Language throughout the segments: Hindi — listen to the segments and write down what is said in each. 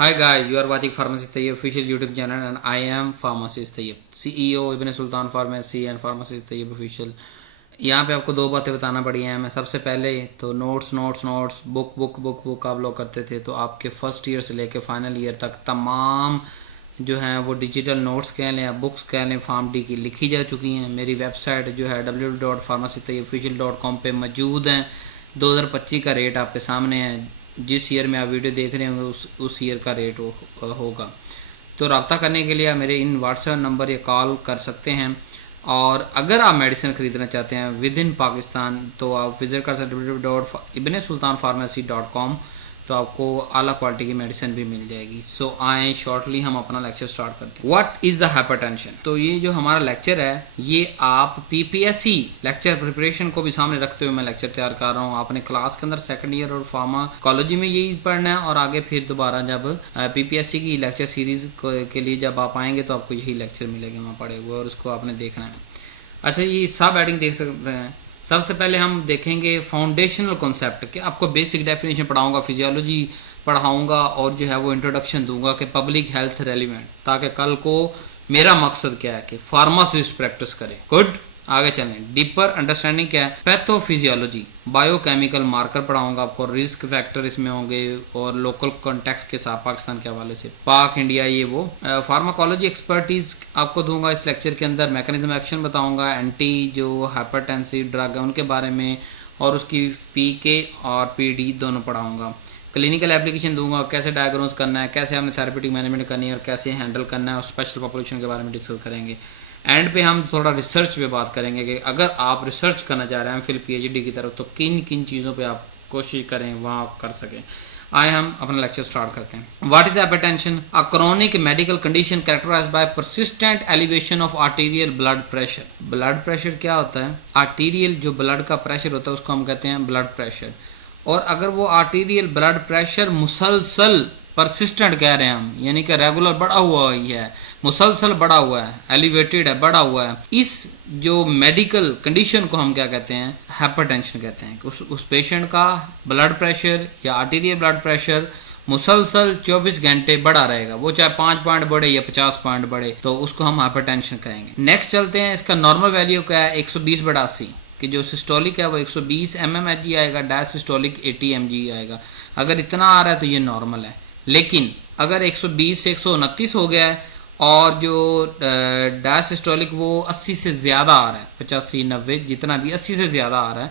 Hi guys, you are watching Pharmacist Tayyib official YouTube channel and I am Pharmacist Tayyib, CEO Ibn Sultan Pharmacy and Pharmacist Tayyib official। यहाँ पे आपको दो बातें बताना पड़ी हैं। मैं सबसे पहले तो नोट्स बुक आप लोग करते थे, तो आपके फर्स्ट ईयर से लेके फाइनल ईयर तक तमाम जो हैं वो डिजिटल नोट्स कह लें या बुक्स कह लें फार्म डी की लिखी जा चुकी हैं। मेरी वेबसाइट जो है www.pharmacytayyibofficial.com पे मौजूद हैं। 2025 का रेट आपके सामने है, जिस ईयर में आप वीडियो देख रहे होंगे उस ईयर का रेट होगा। तो रब्ता करने के लिए आप मेरे इन व्हाट्सएप नंबर या कॉल कर सकते हैं। और अगर आप मेडिसिन ख़रीदना चाहते हैं विद इन पाकिस्तान तो आप विज़िट कर सकते हैं www.ibnsultanpharmacy.com, तो आपको आला क्वालिटी की मेडिसिन भी मिल जाएगी। सो आए शॉर्टली हम अपना लेक्चर स्टार्ट करते हैं। What is the hypertension. तो ये जो हमारा लेक्चर है ये आप पीपीएससी लेक्चर प्रिपरेशन को भी सामने रखते हुए मैं लेक्चर तैयार कर रहा हूँ। आपने क्लास के अंदर सेकंड ईयर और फार्माकोलॉजी में यही पढ़ना है और आगे फिर दोबारा जब पीपीएससी की लेक्चर सीरीज के लिए जब आप आएंगे तो आपको यही लेक्चर मिलेंगे वहाँ पढ़े हुए और उसको आपने देखना है। अच्छा, ये सब हेडिंग देख सकते हैं। सबसे पहले हम देखेंगे फाउंडेशनल कॉन्सेप्ट कि आपको बेसिक डेफिनेशन पढ़ाऊंगा, फिजियोलॉजी पढ़ाऊंगा और जो है वो इंट्रोडक्शन दूंगा कि पब्लिक हेल्थ रेलिवेंट, ताकि कल को मेरा मकसद क्या है कि फार्मासिस्ट प्रैक्टिस करें। गुड, आगे चलें। डीपर अंडरस्टैंडिंग क्या है, पैथोफिजियोलॉजी, बायोकेमिकल मार्कर पढ़ाऊंगा आपको, रिस्क फैक्टर इसमें होंगे और लोकल कॉन्टेक्स्ट के साथ पाकिस्तान के हवाले से पाक इंडिया ये वो। फार्माकोलॉजी एक्सपर्टीज आपको दूंगा इस लेक्चर के अंदर। मैकेनिज्म एक्शन बताऊंगा, एंटी जो हाइपरटेंसिव ड्रग है उनके बारे में और उसकी पीके और पीडी दोनों पढ़ाऊंगा। क्लिनिकल एप्लीकेशन दूंगा, कैसे डायग्नोज करना है, कैसे हमने थेरेपेटिक मैनेजमेंट करनी है और कैसे हैंडल करना है, और स्पेशल पॉपुलेशन के बारे में डिस्कस करेंगे। एंड पे हम थोड़ा रिसर्च पे बात करेंगे कि अगर आप रिसर्च करना चाह रहे हैं फिर पीएचडी की तरफ, तो किन किन चीज़ों पे आप कोशिश करें वहाँ कर सकें। आए हम अपना लेक्चर स्टार्ट करते हैं। What is hypertension? A chronic medical condition characterized by persistent elevation of arterial blood pressure. Blood pressure क्या होता है? आर्टेरियल जो ब्लड का प्रेशर होता है उसको हम कहते हैं ब्लड प्रेशर। और अगर वो आर्टेरियल ब्लड प्रेशर मुसलसल परसिस्टेंट कह रहे हैं हम, यानी कि रेगुलर बढ़ा हुआ ही है, मुसलसल बढ़ा हुआ है, एलिवेटेड है, बढ़ा हुआ है, इस जो मेडिकल कंडीशन को हम क्या कहते हैं? हाइपरटेंशन कहते हैं। उस पेशेंट का ब्लड प्रेशर या आर्टेरियल ब्लड प्रेशर मुसलसल 24 घंटे बढ़ा रहेगा, वो चाहे 5 पॉइंट बढ़े या 50 पॉइंट बढ़े, तो उसको हम हाइपरटेंशन कहेंगे। नेक्स्ट चलते हैं, इसका नॉर्मल वैल्यू क्या है? 120/80 कि जो सिस्टोलिक है वो 120 mmHg आएगा, डायसिस्टोलिक 80 mg आएगा। अगर इतना आ रहा है तो ये नॉर्मल है। लेकिन अगर 120 से 129 हो गया है और जो डायसिस्टोलिक वो 80 से ज़्यादा आ रहा है, 85 90 जितना भी 80 से ज़्यादा आ रहा है,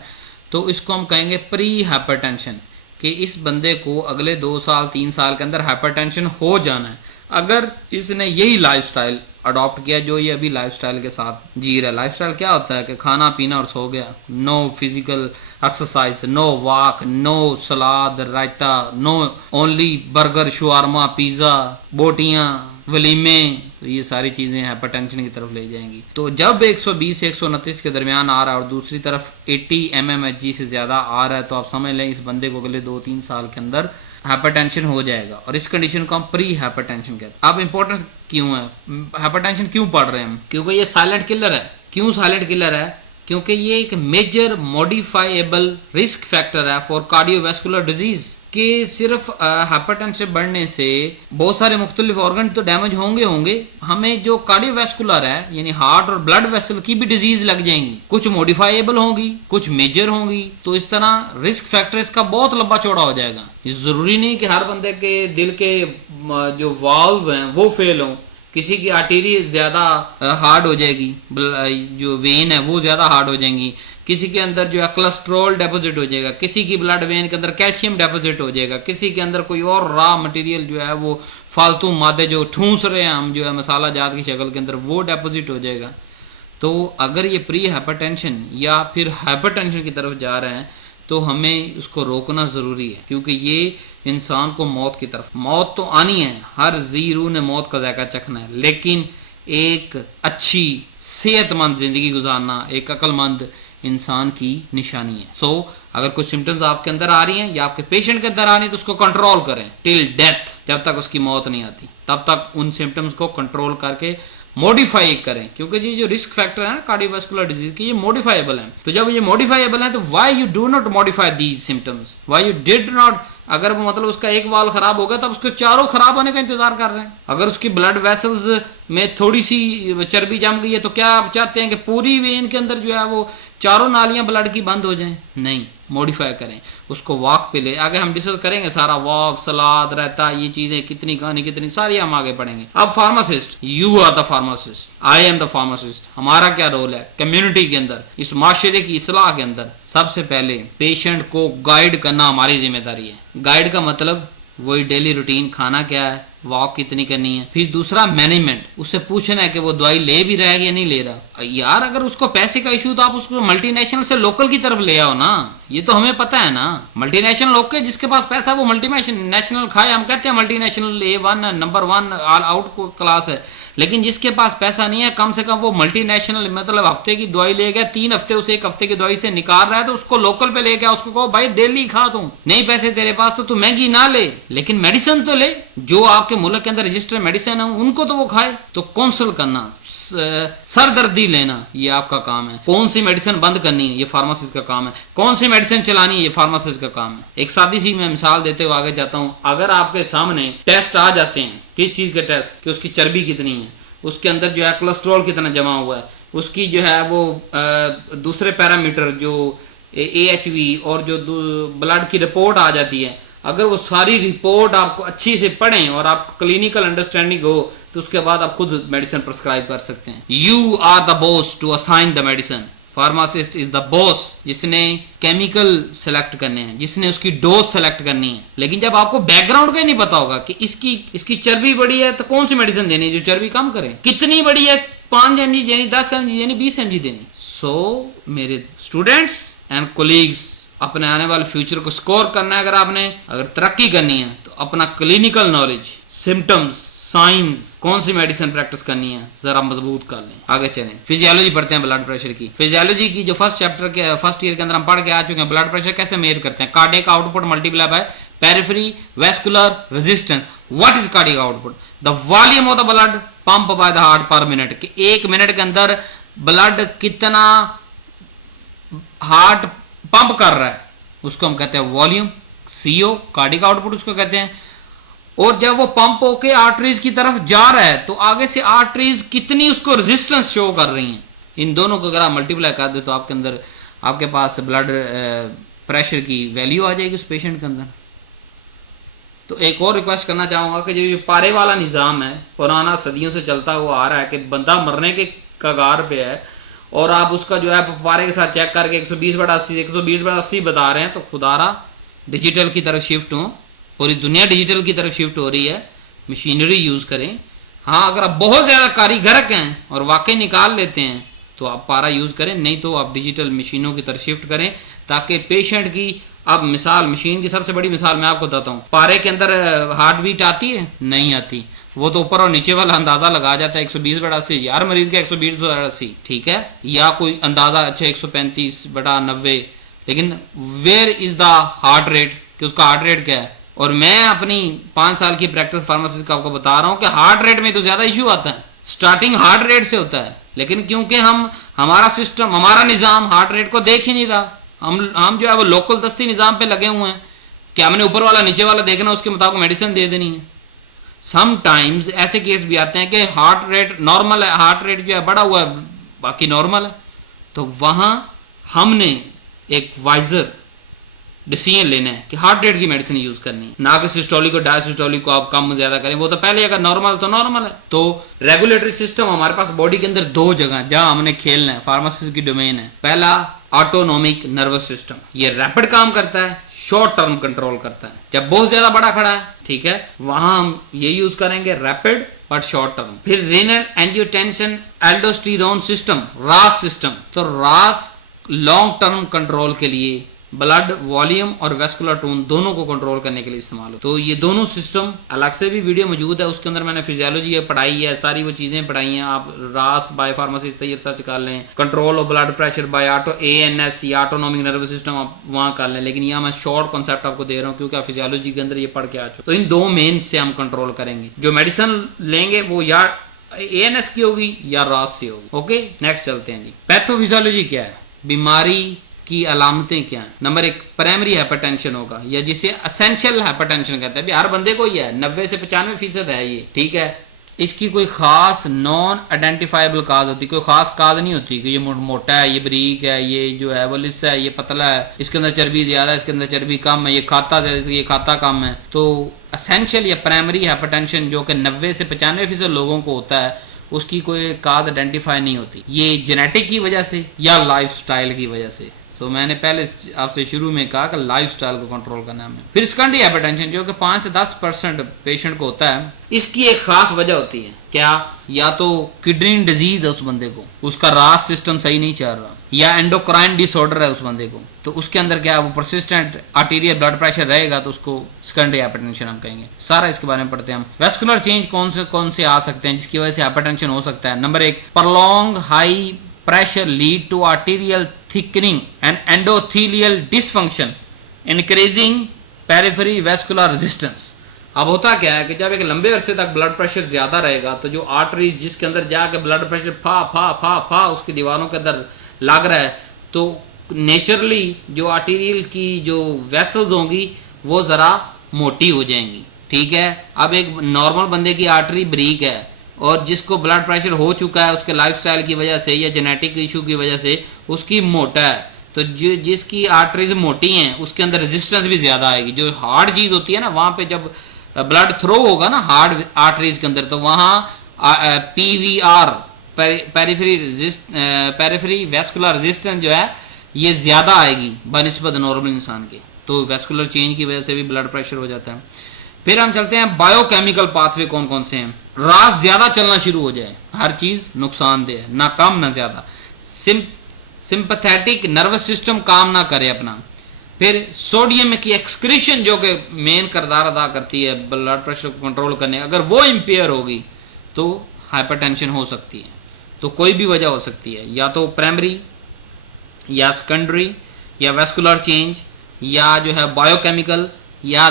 तो इसको हम कहेंगे प्री हाइपरटेंशन, कि इस बंदे को अगले 2 साल 3 साल के अंदर हाइपरटेंशन हो जाना है। अगर इसने यही लाइफस्टाइल अडॉप्ट किया जो ये अभी लाइफस्टाइल के साथ जी रहा है। लाइफस्टाइल क्या होता है कि खाना पीना और सो गया, no physical exercise, no walk, no salad raita, no only burger शुआरमा पिज़्ज़ा बोटियाँ वलीमे, तो ये सारी चीज़ें हाइपरटेंशन की तरफ ले जाएंगी। तो जब 120 से 129 के दरमियान आ रहा है और दूसरी तरफ 80 mmHg से ज़्यादा आ रहा है, तो आप समझ लें इस बंदे को अगले 2-3 साल के अंदर हाइपरटेंशन हो जाएगा और इस कंडीशन को हम प्री हाइपरटेंशन कहते हैं। अब इंपॉर्टेंस क्यों है, हाइपरटेंशन क्यों पढ़ रहे हैं हम? क्योंकि ये साइलेंट किलर है। क्यों साइलेंट किलर है? क्योंकि ये एक मेजर मॉडिफाइएबल रिस्क फैक्टर है फॉर कार्डियोवैस्कुलर डिजीज, कि सिर्फ हाइपरटेंशन बढ़ने से बहुत सारे मुख्तलिफ ऑर्गन तो डैमेज होंगे, हमें जो कार्डियोवैस्कुलर है यानी हार्ट और ब्लड वेसल की भी डिजीज लग जाएंगी, कुछ मॉडिफाइएबल होंगी, कुछ मेजर होंगी। तो इस तरह रिस्क फैक्टर इसका बहुत लंबा चौड़ा हो जाएगा। ये जरूरी नहीं कि हर बंदे के दिल के जो वाल्व हैं वो फेल हों, किसी की आर्टरी ज़्यादा हार्ड हो जाएगी, जो वेन है वो ज़्यादा हार्ड हो जाएंगी, किसी के अंदर जो है कोलेस्ट्रॉल डिपॉजिट हो जाएगा, किसी की ब्लड वेन के अंदर कैल्शियम डिपॉजिट हो जाएगा, किसी के अंदर कोई और रॉ मटेरियल जो है वो फालतू मादे जो ठूंस रहे हैं हम जो है मसाला जात की शक्ल के अंदर वो डिपॉजिट हो जाएगा। तो अगर ये प्री हाइपरटेंशन या फिर हाइपरटेंशन की तरफ जा रहे हैं तो हमें उसको रोकना ज़रूरी है, क्योंकि ये इंसान को मौत की तरफ, मौत तो आनी है, हर जी रूह ने मौत का जायका चखना है, लेकिन एक अच्छी सेहतमंद ज़िंदगी गुजारना एक अक्लमंद इंसान की निशानी है। सो अगर कुछ सिम्टम्स आपके अंदर आ रही हैं या आपके पेशेंट के अंदर आ रही है तो उसको कंट्रोल करें टिल डेथ, जब तक उसकी मौत नहीं आती तब तक उन सिम्टम्स को कंट्रोल करके मॉडिफाई करें, क्योंकि जी जो रिस्क फैक्टर है ना कार्डियोवैस्कुलर डिजीज की, ये मॉडिफाइबल है। तो जब ये मॉडिफाइबल है तो why you do not modify these symptoms, why you did not अगर वो मतलब उसका एक वाल खराब हो गया तब उसके चारों खराब होने का इंतजार कर रहे हैं। अगर उसकी ब्लड वेसल्स में थोड़ी सी चर्बी जम गई है तो क्या आप चाहते हैं कि पूरी वेन के अंदर जो है वो चारों नालियां ब्लड की बंद हो जाएं? नहीं, मॉडिफाई करें उसको, वॉक पे ले। आगे हम डिस्कस करेंगे सारा, वॉक, सलाद, रहता, ये चीजें कितनी कहानी कितनी सारी हम आगे पढ़ेंगे। अब pharmacist, you are the pharmacist, I am the pharmacist. हमारा क्या रोल है कम्युनिटी के अंदर, इस माशरे की इस्लाह के अंदर? सबसे पहले पेशेंट को गाइड करना हमारी जिम्मेदारी है। गाइड का मतलब वही डेली रूटीन, खाना क्या है, वॉक कितनी करनी है। फिर दूसरा मैनेजमेंट, उससे पूछना है कि वो दवाई ले भी रहा है या नहीं ले रहा। यार अगर उसको पैसे का इशू तो आप उसको मल्टीनेशनल से लोकल की तरफ ले आओ ना, ये तो हमें पता है ना। मल्टीनेशनल ओके, जिसके पास पैसा है वो मल्टीनेशनल खाए। हम कहते हैं multinational A1 number 1 all out class है, लेकिन जिसके पास पैसा नहीं है कम से कम वो मल्टीनेशनल, मतलब हफ्ते की दवाई ले गया, 3 हफ्ते उसे 1 हफ्ते की दवाई से निकाल रहा है तो उसको लोकल पे ले गया, उसको कहो भाई डेली खा तू, नहीं पैसे तेरे पास तो तू महंगी ना ले लेकिन मेडिसिन तो ले, जो आपके मुल्क के अंदर रजिस्टर्ड मेडिसिन है उनको तो वो खाए। तो काउंसिल करना, सरदर्दी लेना, ये आपका काम है। कौन सी मेडिसिन बंद करनी है, ये फार्मासिस्ट का काम है। कौन सी मेडिसिन चलानी है, ये फार्मासिस्ट का काम है। एक सादी सी मैं मिसाल देते हुए आगे जाता हूं। अगर आपके सामने टेस्ट आ जाते हैं, किस चीज के टेस्ट, कि उसकी चर्बी कितनी है, उसके अंदर जो है कोलेस्ट्रॉल कितना जमा हुआ है, उसकी जो है वो दूसरे पैरामीटर जो AHV और जो ब्लड की रिपोर्ट आ जाती है, अगर वो सारी रिपोर्ट आपको अच्छी से पढ़ें और आपको क्लिनिकल अंडरस्टैंडिंग हो तो उसके बाद आप खुद मेडिसिन प्रिस्क्राइब कर सकते हैं। You are the boss to assign the medicine. Pharmacist is the boss जिसने केमिकल सेलेक्ट करने हैं, जिसने उसकी डोज सेलेक्ट करनी है। लेकिन जब आपको बैकग्राउंड का ही नहीं पता होगा कि इसकी चर्बी बड़ी है तो कौन सी मेडिसिन देनी है जो चर्बी कम करे, कितनी बड़ी है 5 mg देनी, 10 mg देनी, 20 mg देनी। सो मेरे स्टूडेंट्स एंड कोलीग्स, अपने आने वाले फ्यूचर को स्कोर करना है, अगर तरक्की करनी है तो अपना क्लिनिकल नॉलेज, सिम्टम्स, साइंस, कौन सी मेडिसिन प्रैक्टिस करनी है जरा मजबूत कर लें। आगे चलें, फिजियोलॉजी पढ़ते हैं ब्लड प्रेशर की। फिजियोलॉजी की जो फर्स्ट ईयर के अंदर हम पढ़ के आ चुके हैं, ब्लड प्रेशर कैसे मेजर करते हैं। Cardiac output multiply by periphery vascular resistance. What is cardiac output? The volume of the blood pump by the heart पर मिनट, कि 1 मिनट के अंदर ब्लड कितना हार्ट पंप कर रहा है, उसको हम कहते हैं वॉल्यूम। CO कार्डियक आउटपुट उसको कहते हैं। और जब वो पंप होके आर्टरीज की तरफ जा रहा है तो आगे से आर्टरीज कितनी उसको रेजिस्टेंस शो कर रही हैं, इन दोनों को अगर आप मल्टीप्लाई कर दे तो आपके अंदर, आपके पास ब्लड प्रेशर की वैल्यू आ जाएगी उस पेशेंट के अंदर। तो एक और रिक्वेस्ट करना चाहूंगा कि जो पारे वाला निज़ाम है, पुराना सदियों से चलता हुआ आ रहा है कि बंदा मरने के कगार पे है और आप उसका जो है पारे के साथ चेक करके 120/80 120/80 बता रहे हैं, तो खुदारा डिजिटल की तरफ शिफ्ट हो। पूरी दुनिया डिजिटल की तरफ शिफ्ट हो रही है, मशीनरी यूज करें। हाँ, अगर आप बहुत ज्यादा कारीगर हैं और वाकई निकाल लेते हैं तो आप पारा यूज करें, नहीं तो आप डिजिटल मशीनों की तरफ शिफ्ट करें ताकि पेशेंट की, अब मिसाल मशीन की सबसे बड़ी मिसाल मैं आपको बताता हूँ। पारे के अंदर हार्ट बीट आती है? नहीं आती, वो तो ऊपर और नीचे वाला अंदाजा लगा जाता है। 120/80, यार मरीज का 120/80 ठीक है, या कोई अंदाजा अच्छा 135/90, लेकिन where is the heart rate, कि उसका हार्ट रेट क्या है। और मैं अपनी 5 साल की प्रैक्टिस फार्मासिस्ट का आपको बता रहा हूं कि हार्ट रेट में तो ज्यादा इश्यू आता है, स्टार्टिंग हार्ट रेट से होता है, लेकिन क्योंकि हमारा सिस्टम, हमारा निजाम हार्ट रेट को देख ही नहीं रहा। हम जो है वो लोकल दस्ती निजाम पे लगे हुए हैं कि हमने ऊपर वाला नीचे वाला देखना, उसके मुताबिक मेडिसिन दे देनी है। समटाइम्स ऐसे केस भी आते हैं कि हार्ट रेट नॉर्मल है, हार्ट रेट जो है बढ़ा हुआ है, बाकी नॉर्मल है, तो वहां हमने एक वाइजर डिसीजन लेना है कि हार्ट रेट की मेडिसिन यूज करनी है, ना कि सिस्टोलिक और डायसिस्टोलिक को आप कम ज्यादा करें। वो तो पहले अगर नॉर्मल तो नॉर्मल है। तो रेगुलेटरी सिस्टम हमारे पास बॉडी के अंदर 2 जगह जहां हमने खेलना है, फार्मासिस्ट की डोमेन है। पहला ऑटोनोमिक नर्वस सिस्टम, ये रैपिड काम करता है, शॉर्ट टर्म कंट्रोल करता है। जब बहुत ज्यादा बड़ा खड़ा है, ठीक है, वहां हम ये यूज करेंगे रैपिड बट शॉर्ट टर्म। फिर रेनल एंजियोटेंशन एल्डोस्टेरोन सिस्टम, रास सिस्टम, तो रास लॉन्ग टर्म कंट्रोल के लिए ब्लड वॉल्यूम और वेस्कुलर टोन दोनों को कंट्रोल करने के लिए इस्तेमाल हो। तो ये दोनों सिस्टम अलग से भी वीडियो मौजूद है, उसके अंदर मैंने फिजियोलॉजी पढ़ाई है, सारी वो चीजें पढ़ाई हैं। आप रास बाय फार्मासिस्ट तैयार सर्च कर लें, control of blood pressure by ANS या ऑटोनोमिक नर्वस सिस्टम आप वहां कर लें। लेकिन यहाँ मैं शॉर्ट कॉन्सेप्ट आपको दे रहा हूँ क्योंकि आप फिजियोलॉजी के अंदर ये पढ़ के आ चुके। तो इन 2 मेन से हम कंट्रोल करेंगे। जो मेडिसिन लेंगे वो या ANS की होगी या रास से होगी। ओके, नेक्स्ट चलते हैं जी। पैथोफिजियोलॉजी क्या है? बीमारी की अलामतें क्या हैं। नंबर 1 प्राइमरी हाइपरटेंशन होगा, या जिसे एसेंशियल हाइपरटेंशन कहते हैं। अभी हर बंदे को ही है, 90 से 95% है ये, ठीक है। इसकी कोई खास नॉन आइडेंटिफाइबल काज होती, कोई खास काज नहीं होती कि ये मोटा है, ये बरीक है, ये जो है वो लिस्सा है, ये पतला है, इसके अंदर चर्बी ज्यादा है, इसके अंदर चर्बी कम है, ये खाता है, ये खाता कम है। तो एसेंशियल या प्राइमरी हाइपरटेंशन जो कि 90 से 95% लोगों को होता है, उसकी कोई काज आइडेंटिफाई नहीं होती। ये जेनेटिक की वजह से या लाइफस्टाइल की वजह से। सो मैंने पहले आपसे शुरू में कहा कि लाइफस्टाइल को कंट्रोल करना है। फिर सेकेंडरी हाइपरटेंशन जो कि 5 से 10% पेशेंट को होता है, इसकी एक खास वजह होती है क्या, या तो किडनी डिजीज है उस बंदे को, उसका रास सिस्टम सही नहीं चल रहा, या एंडोक्राइन डिसऑर्डर है उस बंदे को, तो उसके अंदर क्या है वो परसिस्टेंट आर्टीरियल ब्लड प्रेशर रहेगा, तो उसको सेकेंडरी हाइपरटेंशन हम कहेंगे। सारा इसके बारे में पढ़ते हैं हम। वेस्कुलर चेंज कौन से आ सकते हैं जिसकी वजह से हाइपरटेंशन हो सकता है। Number 1 prong high pressure lead to arterial thickening and endothelial dysfunction, increasing periphery vascular resistance। अब होता क्या है कि जब एक लंबे अरसे तक ब्लड प्रेशर ज्यादा रहेगा, तो जो आर्टरी जिसके अंदर जाके ब्लड प्रेशर फा उसकी दीवारों के अंदर लग रहा है, तो नेचुरली जो आर्टीरियल की जो वेसल्स होंगी वो जरा मोटी हो जाएंगी, ठीक है। अब एक नॉर्मल बंदे की आर्टरी ब्रीक है और जिसको ब्लड प्रेशर हो चुका है उसके लाइफस्टाइल की वजह से या जेनेटिक इशू की वजह से उसकी मोटा है, तो जिसकी आर्टरीज मोटी हैं उसके अंदर रेजिस्टेंस भी ज्यादा आएगी। जो हार्ड चीज होती है ना, वहां पे जब ब्लड थ्रो होगा ना हार्ड आर्टरीज के अंदर, तो वहां PVR पेरिफेरी वेस्कुलर रेजिस्टेंस जो है ये ज्यादा आएगी बनिस्बत नॉर्मल इंसान के। तो वेस्कुलर चेंज की वजह से भी ब्लड प्रेशर हो जाता है। फिर हम चलते हैं बायोकेमिकल पाथवे कौन कौन से हैं। रास ज्यादा चलना शुरू हो जाए, हर चीज नुकसानदेह है, ना कम ना ज्यादा। सिंपैथेटिक नर्वस सिस्टम काम ना करे अपना। फिर सोडियम की एक्सक्रीशन जो कि मेन किरदार अदा करती है ब्लड प्रेशर को कंट्रोल करने, अगर वो इंपेयर होगी तो हाइपरटेंशन हो सकती है। तो कोई भी वजह हो सकती है, या तो प्राइमरी या सेकेंडरी या वेस्कुलर चेंज या जो है बायोकेमिकल, या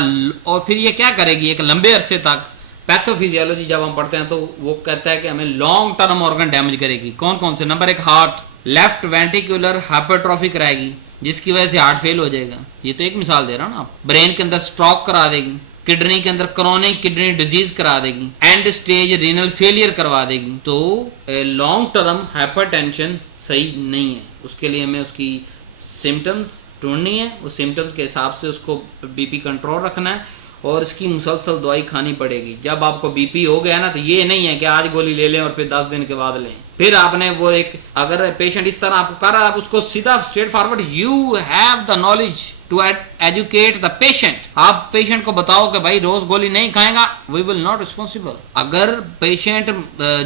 और फिर ये क्या करेगी एक लंबे अरसे तक। पैथोफिजियोलॉजी जब हम पढ़ते हैं तो वो कहता है कि हमें लॉन्ग टर्म ऑर्गन डैमेज करेगी। कौन कौन से? Number 1 heart, left ventricular hypertrophy कराएगी जिसकी वजह से हार्ट फेल हो जाएगा। ये तो एक मिसाल दे रहा हूं ना आप। ब्रेन के अंदर स्ट्रोक करा देगी, किडनी के अंदर क्रोनिक किडनी डिजीज करा देगी, एंड स्टेज रीनल फेलियर करवा देगी। तो लॉन्ग टर्म हाइपरटेंशन सही नहीं है। उसके लिए हमें उसकी सिम्टम्स ढूंढनी है, उस सिम्टम्स के हिसाब से उसको बीपी कंट्रोल रखना है और इसकी मुसलसल दवाई खानी पड़ेगी। जब आपको बीपी हो गया ना, तो ये नहीं है कि आज गोली ले लें और फिर 10 दिन के बाद लें। फिर आपने वो एक, अगर पेशेंट इस तरह आपको कर रहा है, आप उसको सीधा straight forward, you have the knowledge to educate the patient. आप पेशेंट को बताओ कि भाई रोज गोली नहीं खाएगा, वी विल नॉट रिस्पॉन्सिबल। अगर पेशेंट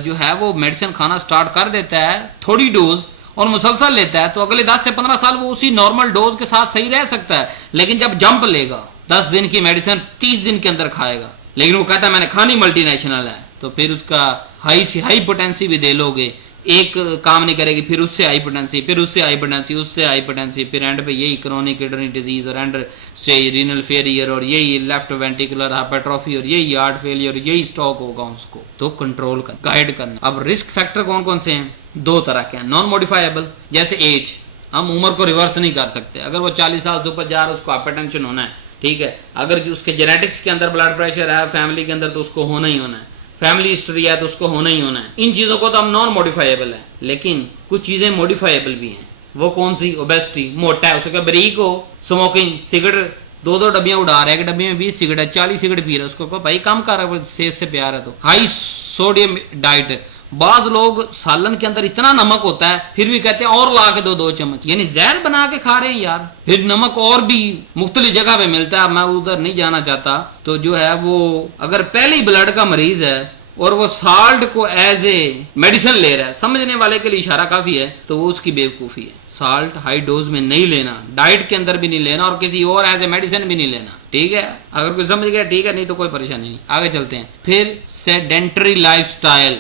जो है वो मेडिसिन खाना स्टार्ट कर देता है थोड़ी डोज और मुसलसल लेता है, तो अगले 10 से 15 साल वो उसी नॉर्मल डोज के साथ सही रह सकता है। लेकिन जब जंप लेगा 10 दिन की मेडिसिन 30 दिन के अंदर खाएगा, लेकिन वो कहता है मैंने खानी मल्टीनेशनल है, तो फिर उसका हाई पोटेंसी भी दे लोगे, एक काम नहीं करेगी, फिर उससे हाइपोटेंसी, फिर उससे हाइपोटेंसी, उससे हाइपोटेंसी, फिर एंड पे यही क्रोनिक किडनी डिजीज और एंड स्टेज रीनल फेलियर और यही लेफ्ट वेंट्रिकुलर हाइपरट्रॉफी और यही हार्ट फेलियर, यही स्टॉक होगा उसको। तो कंट्रोल कर, गाइड करना। अब रिस्क फैक्टर कौन कौन से हैं? 2 तरह के हैं। नॉन मॉडिफाइबल, जैसे एज, हम उम्र को रिवर्स नहीं कर सकते। अगर वो 40 साल से ऊपर जा रहा है उसको हाइपरटेंशन होना है, ठीक है। अगर जो उसके जेनेटिक्स के अंदर ब्लड प्रेशर है फैमिली के अंदर, तो उसको होना ही होना है। फैमिली हिस्ट्री है तो उसको होना ही होना है। इन चीजों को तो हम नॉन मॉडिफाइबल है, लेकिन कुछ चीजें मॉडिफाइबल भी हैं। वो कौन सी? ओबेसिटी, मोटा है, उसका बरीक हो, स्मोकिंग, सिगरेट 2-2 डब्बियां उड़ा रहा है, एक डब्बी में 20 सिगरेट है, 40 सिगरेट पी रहा है, उसको कहो भाई कम कर रहा है, सेहत से प्यार है। तो हाई सोडियम डाइट, बाज लोग सालन के अंदर इतना नमक होता है फिर भी कहते हैं और ला के 2 चम्मच, यानी जहर बना के खा रहे हैं यार। फिर नमक और भी मुख्तलिफ जगह पे मिलता है, मैं उधर नहीं जाना चाहता। तो जो है वो अगर पहले ही ब्लड का मरीज है और वो साल्ट को एज ए मेडिसिन ले रहा है, समझने वाले के लिए इशारा काफी है, तो वो उसकी बेवकूफी है। साल्ट हाई डोज में नहीं लेना, डाइट के अंदर भी नहीं लेना और किसी और एज ए मेडिसिन भी नहीं लेना, ठीक है। अगर कोई समझ गया ठीक है, नहीं तो कोई परेशानी नहीं। आगे चलते हैं। फिर सेडेंटरी लाइफस्टाइल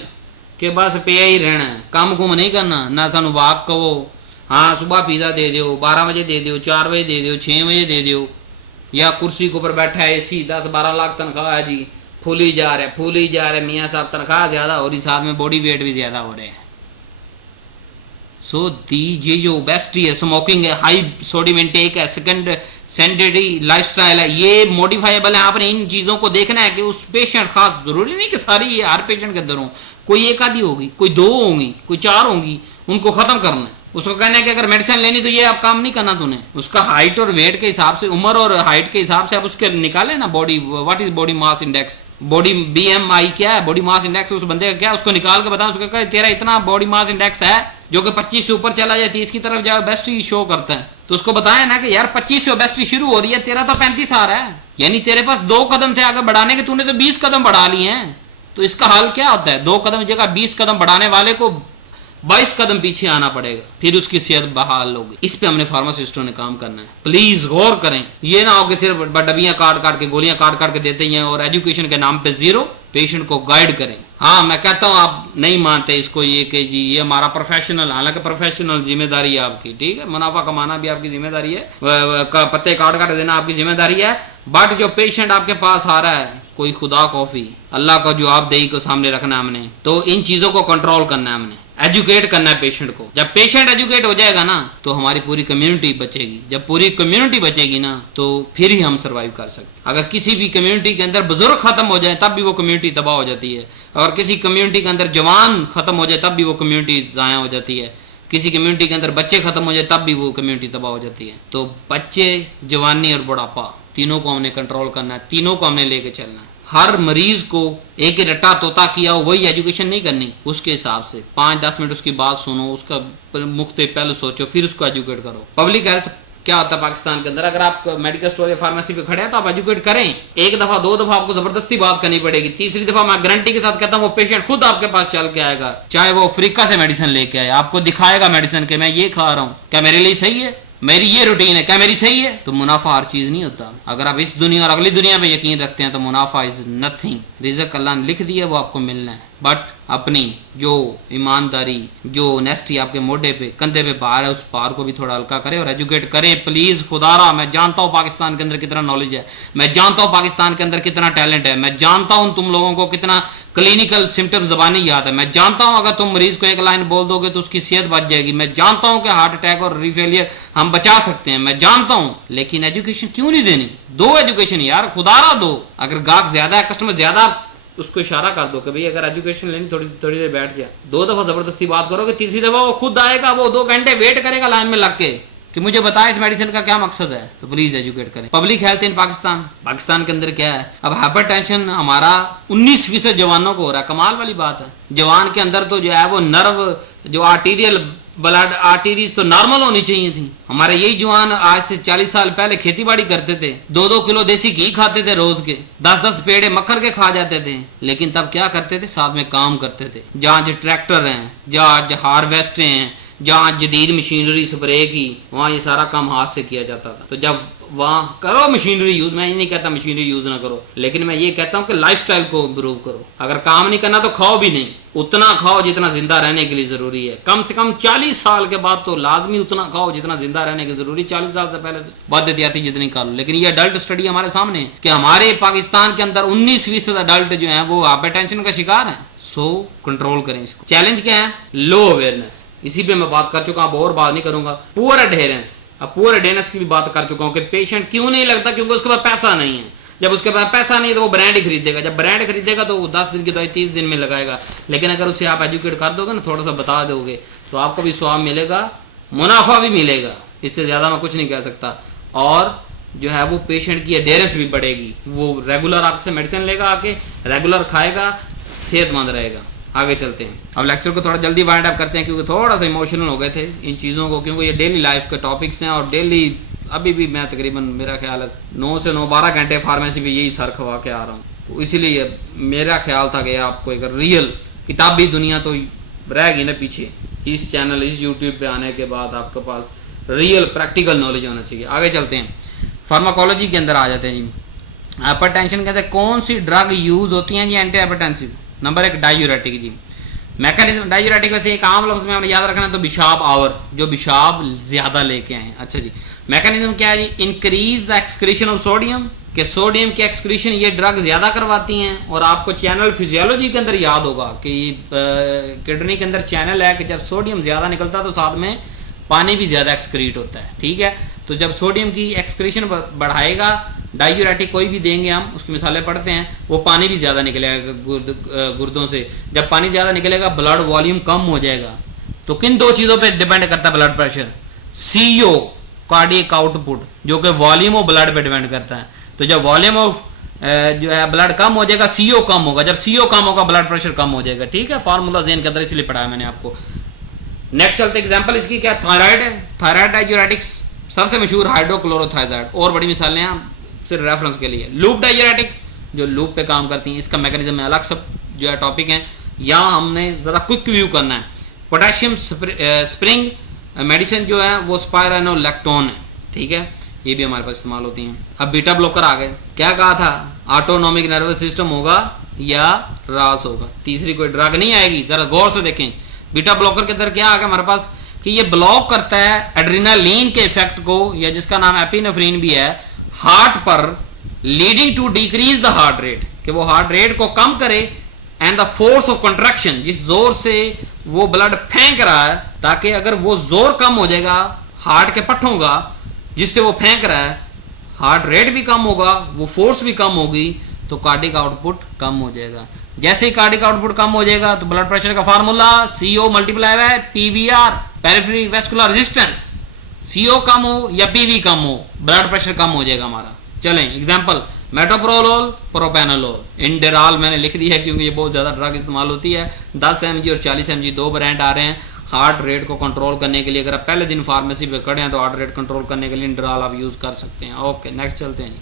के बस पे ही रहना है, काम कुम नहीं करना, ना सानू वाक कहो, हाँ सुबह पिज़्ज़ा दे दो, 12 बजे दे दो, 4 बजे दे दो, 6 बजे दे दो, या कुर्सी के ऊपर बैठा है एसी, 10-12 लाख तनख्वाह है जी, फूली जा रहे मियाँ साहब, तनख्वाह ज्यादा हो रही, साथ में बॉडी वेट भी ज्यादा हो रहे हैं। सो दी ये जो ओबेसिटी है, स्मोकिंग है, हाई सोडियम इनटेक है, सेकंड सेंटेडरी लाइफस्टाइल है, ये मॉडिफाइबल है। आपने इन चीज़ों को देखना है कि उस पेशेंट, खास जरूरी नहीं कि सारी ये हर पेशेंट के अंदर हो, कोई एक आधी होगी, कोई 2 होंगी, कोई 4 होंगी, उनको ख़त्म करना है। उसको कहना है कि अगर मेडिसिन लेनी तो ये आप काम नहीं करना तूने। उसका हाइट और वेट के हिसाब से, उम्र और हाइट के हिसाब से आप उसके निकाले ना body, what is body mass index, body BMI क्या है, बॉडी मास इंडेक्स उस बंदे का क्या है, उसको निकाल के बताओ, उसको कहे तेरा इतना बॉडी मास इंडेक्स है जो कि 25 से ऊपर चला जाए, 30 की तरफ जाए, ओबेसिटी शो करता है। तो उसको बताया ना कि यार 25 से ओबेसिटी शुरू हो रही है, तेरा तो 35 आ रहा है, यानी तेरे पास 2 कदम थे आगे बढ़ाने के, तूने तो 20 कदम बढ़ा लिए हैं। तो इसका हल क्या होता है? 2 कदम जगह 20 कदम बढ़ाने वाले को 22 कदम पीछे आना पड़ेगा, फिर उसकी सेहत बहाल होगी। इस पे हमने फार्मासिस्टों ने काम करना है। प्लीज गौर करें, ये ना हो कि सिर्फ डबियां काट काट के, गोलियां काट काट के देते हैं और एजुकेशन के नाम पे जीरो। पेशेंट को गाइड करें। हाँ, मैं कहता हूँ आप नहीं मानते इसको, ये कि जी ये हमारा प्रोफेशनल, हालांकि प्रोफेशनल जिम्मेदारी है आपकी, ठीक है, मुनाफा कमाना भी आपकी जिम्मेदारी है, पत्ते काट काट देना आपकी जिम्मेदारी है, बट जो पेशेंट आपके पास आ रहा है, कोई खुदा कॉफी, अल्लाह का जवाबदेही को सामने रखना है हमने। तो इन चीजों को कंट्रोल करना है हमने, एजुकेट करना है पेशेंट को। जब पेशेंट एजुकेट हो जाएगा ना तो हमारी पूरी कम्युनिटी बचेगी। जब पूरी कम्युनिटी बचेगी ना तो फिर ही हम सरवाइव कर सकते। अगर किसी भी कम्युनिटी के अंदर बुजुर्ग खत्म हो जाए तब भी वो कम्युनिटी तबाह हो जाती है। अगर किसी कम्युनिटी के अंदर जवान खत्म हो जाए तब भी वो कम्युनिटी ज़ाया हो जाती है। किसी कम्युनिटी के अंदर बच्चे खत्म हो जाए तब भी वो कम्युनिटी तबाह हो जाती है। तो बच्चे, जवानी और बुढ़ापा, तीनों को हमने कंट्रोल करना है, तीनों को हमने लेके चलना है। हर मरीज को एक रट्टा तोता किया हो वही एजुकेशन नहीं करनी, उसके हिसाब से 5-10 मिनट उसकी बात सुनो, उसका मुख्तलिफ पहलू सोचो, फिर उसको एजुकेट करो। पब्लिक हेल्थ क्या होता है पाकिस्तान के अंदर, अगर आप मेडिकल स्टोर या फार्मेसी पे खड़े हैं तो आप एजुकेट करें। 1 दफा 2 दफा आपको जबरदस्ती बात करनी पड़ेगी, तीसरी दफा मैं गारंटी के साथ कहता हूँ वो पेशेंट खुद आपके पास चल के आएगा, चाहे वो अफ्रीका से मेडिसिन लेके आए, आपको दिखाएगा मेडिसिन के मैं ये खा रहा हूँ, क्या मेरे लिए सही है, मेरी ये रूटीन है, क्या मेरी सही है। तो मुनाफा हर चीज नहीं होता। अगर आप इस दुनिया और अगली दुनिया पे यकीन रखते हैं तो मुनाफा इज नथिंग। रिज़्क अल्लाह ने लिख दिया, वो आपको मिलना है, बट अपनी जो ईमानदारी, जो ऑनेस्टी आपके मोढे पे, कंधे पे भार है, उस भार को भी थोड़ा हल्का करें और एजुकेट करें प्लीज। खुदारा, मैं जानता हूँ पाकिस्तान के अंदर कितना नॉलेज है, मैं जानता हूँ पाकिस्तान के अंदर कितना टैलेंट है, मैं जानता हूँ तुम लोगों को कितना क्लिनिकल सिम्टम जबानी याद है, मैं जानता हूँ अगर तुम मरीज को एक लाइन बोल दोगे तो उसकी सेहत बच जाएगी, मैं जानता हूँ कि हार्ट अटैक और रीफेलियर हम बचा सकते हैं, मैं जानता हूँ, लेकिन एजुकेशन क्यों नहीं देनी? दो एजुकेशन यार, खुदारा दो। अगर गाहक ज्यादा है, कस्टमर ज्यादा, उसको इशारा कर दो कि भाई अगर एजुकेशन लेनी थोड़ी देर बैठ जा। 2 दफा जबरदस्ती बात करोगे, तीसरी दफा वो खुद आएगा, वो 2 घंटे वेट करेगा लाइन में लग के कि मुझे बताए इस मेडिसिन का क्या मकसद है। तो प्लीज एजुकेट करें। पब्लिक हेल्थ इन पाकिस्तान के अंदर क्या है, अब हाइपरटेंशन हमारा 19% जवानों को हो रहा है। कमाल वाली बात है, जवान के अंदर तो जो है वो नर्व, जो आर्टीरियल ब्लड आर्टरीज तो नॉर्मल होनी चाहिए थी। हमारे यही जवान आज से 40 साल पहले खेती बाड़ी करते थे, 2-2 किलो देसी घी खाते थे रोज के, 10-10 पेड़े मक्खर के खा जाते थे, लेकिन तब क्या करते थे, साथ में काम करते थे। जहाँ ट्रैक्टर हैं, जहाँ हार्वेस्टें हैं, जहाँ जदीद मशीनरी स्प्रे की, वहाँ ये सारा काम हाथ से किया जाता था। तो जब वहाँ करो मशीनरी यूज, मैं ये नहीं कहता मशीनरी यूज ना करो, लेकिन मैं ये कहता हूँ कि लाइफस्टाइल को इम्प्रूव करो। अगर काम नहीं करना तो खाओ भी नहीं, उतना खाओ जितना जिंदा रहने के लिए जरूरी है। कम से कम 40 साल के बाद तो लाजमी उतना खाओ जितना जिंदा रहने की जरूरी। 40 साल से पहले तो बहुत एहतियाती जितनी खा लो। लेकिन ये अडल्ट स्टडी हमारे सामने है कि हमारे पाकिस्तान के अंदर 19% अडल्ट जो है वो हाइपरटेंशन का शिकार है। सो कंट्रोल करें इसको। चैलेंज क्या है? लो अवेयरनेस। इसी पे मैं बात कर चुका हूं, और बात नहीं करूंगा। पुअर एडहेरेंस, अब पुअर एडहेरेंस की भी बात कर चुका हूं कि पेशेंट क्यों नहीं लगता, क्योंकि उसके पास पैसा नहीं है। जब उसके पास पैसा नहीं है तो वो ब्रांड ही खरीदेगा, जब ब्रांड खरीदेगा तो वो 10 दिन की दवाई 30 दिन में लगाएगा। लेकिन अगर उसे आप एजुकेट कर दोगे ना, थोड़ा सा बता दोगे, तो आपको भी स्वाब मिलेगा, मुनाफा भी मिलेगा। इससे ज्यादा मैं कुछ नहीं कह सकता। और जो है वो पेशेंट की एडहेरेंस भी बढ़ेगी, वो रेगुलर आपसे मेडिसिन लेगा, आके रेगुलर खाएगा, सेहतमंद रहेगा। आगे चलते हैं, अब लेक्चर को थोड़ा जल्दी वाइंड अप करते हैं क्योंकि थोड़ा सा इमोशनल हो गए थे इन चीज़ों को, क्योंकि ये डेली लाइफ के टॉपिक्स हैं और डेली अभी भी मैं तकरीबन मेरा ख्याल है 9 से 12 घंटे फार्मेसी में यही सर खवा के आ रहा हूँ। तो इसीलिए मेरा ख्याल था कि आपको एक रियल किताबी दुनिया तो रहेगी ना पीछे, इस चैनल, इस यूट्यूब पे आने के बाद आपके पास रियल प्रैक्टिकल नॉलेज होना चाहिए। आगे चलते हैं, फार्माकोलॉजी के अंदर आ जाते हैं जी। हाइपरटेंशन कहते हैं कौन सी ड्रग यूज होती हैं जी एंटी हाइपरटेंसिव? नंबर 1 डायूरेटिक जी। मैकेनिज्म डायूरेटिक वैसे एक आम लफ्ज में हमने याद रखना है तो बिशाब आवर, जो बिशाब ज्यादा लेके आए। अच्छा जी, मैकेनिज्म क्या है जी? Increase the excretion of sodium कि सोडियम के एक्सक्रीशन ये ड्रग ज़्यादा करवाती हैं। और आपको चैनल फिजियोलॉजी के अंदर याद होगा कि किडनी के अंदर चैनल है कि जब सोडियम ज़्यादा निकलता है तो साथ में पानी भी ज़्यादा एक्सक्रीट होता है, ठीक है। तो जब सोडियम की एक्सक्रीशन बढ़ाएगा, डायूरेटिक कोई भी देंगे हम, उसकी मिसालें पढ़ते हैं, वो पानी भी ज़्यादा निकलेगा गुर्दों से। जब पानी ज़्यादा निकलेगा ब्लड वॉल्यूम कम हो जाएगा। तो किन दो चीज़ों पे डिपेंड करता है blood pressure? CO cardiac output, जो कि वॉल्यूम ऑफ ब्लड पे डिपेंड करता है। तो जब वॉल्यूम ऑफ जो है ब्लड कम हो जाएगा, CO कम होगा। जब CO कम होगा ब्लड प्रेशर कम हो जाएगा, ठीक है। फार्मूला ज़हन के अंदर इसलिए पढ़ाया मैंने आपको। नेक्स्ट चलते एग्जांपल इसकी क्या, थायराइड है। थायराइड डाययूरेटिक्स सबसे मशहूर हाइड्रोक्लोरोथायराइड, और बड़ी मिसालें हैं सिर्फ रेफरेंस के लिए। लूप डाययूरेटिक जो लूप पे काम करती हैं, इसका मैकेनिज्म में अलग सब जो है टॉपिक है, यहाँ हमने ज़रा क्विक व्यू करना है। पोटेशियम स्प्रिंग मेडिसिन जो है वो स्पाइरोनोलैक्टोन है, ठीक है, ये भी हमारे पास इस्तेमाल होती हैं। अब बीटा ब्लॉकर आ गए। क्या कहा था, ऑटोनॉमिक नर्वस सिस्टम होगा या रास होगा, तीसरी कोई ड्रग नहीं आएगी। जरा गौर से देखें बीटा ब्लॉकर के अंदर क्या आ गया हमारे पास कि ये ब्लॉक करता है एड्रेनालिन के इफेक्ट को, या जिसका नाम एपिनेफ्रिन भी है, हार्ट पर, leading to decrease the heart rate, कि वो हार्ट रेट को कम करे, and the force of contraction, जिस जोर से वो ब्लड फेंक रहा है, ताकि अगर वो जोर कम हो जाएगा हार्ट के पट्टों का जिससे वो फेंक रहा है, हार्ट रेट भी कम होगा, वो फोर्स भी कम होगी, तो कार्डिक आउटपुट कम हो जाएगा। जैसे ही कार्डिक आउटपुट कम हो जाएगा तो ब्लड प्रेशर का फार्मूला CO मल्टीप्लाई है PVR, peripheral vascular resistance. CO कम हो या PV कम हो, ब्लड प्रेशर कम हो जाएगा हमारा। चलें एग्जांपल, मेटोप्रोलोल, प्रोपेनोलोल। इंडेराल मैंने लिख दिया है क्योंकि ये बहुत ज़्यादा ड्रग इस्तेमाल होती है। 10 mg और 40 mg दो ब्रांड आ रहे हैं हार्ट रेट को कंट्रोल करने के लिए। अगर आप पहले दिन फार्मेसी पे खड़े हैं तो हार्ट रेट कंट्रोल करने के लिए इंडेराल आप यूज़ कर सकते हैं। ओके नेक्स्ट चलते हैं।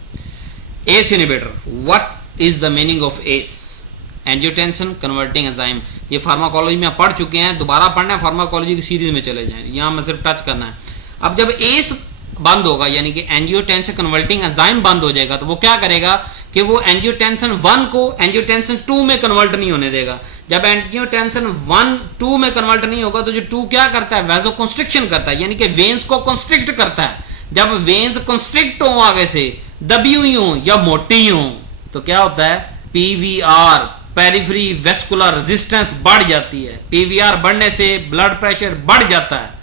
ACE inhibitor, what is the meaning of S? Angiotensin converting enzyme. ये फार्माकोलॉजी में पढ़ चुके हैं, दोबारा पढ़ना है, फार्माकोलॉजी की सीरीज में चले जाएं, यहाँ में सिर्फ टच करना है। अब जब एस बंद होगा यानी कि एंजियोटेंसिन कन्वर्टिंग एंजाइम बंद हो जाएगा, तो वो क्या करेगा कि वो एंजियोटेंसिन 1 को एंजियोटेंसिन 2 में कन्वर्ट नहीं होने देगा। जब एंजियोटेंसिन 1 2 में कन्वर्ट नहीं होगा तो जो 2 क्या करता है, वैसोकंस्ट्रिक्शन करता है, यानी कि वेन्स को कंस्ट्रिक्ट करता है। जब वेन्स कंस्ट्रिक्ट हो आगे से, दबी हुई हो या मोटी हो, तो क्या होता है, PVR, पेरिफेरल वैस्कुलर रेजिस्टेंस बढ़ जाती है। PVR बढ़ने से ब्लड प्रेशर बढ़ जाता है।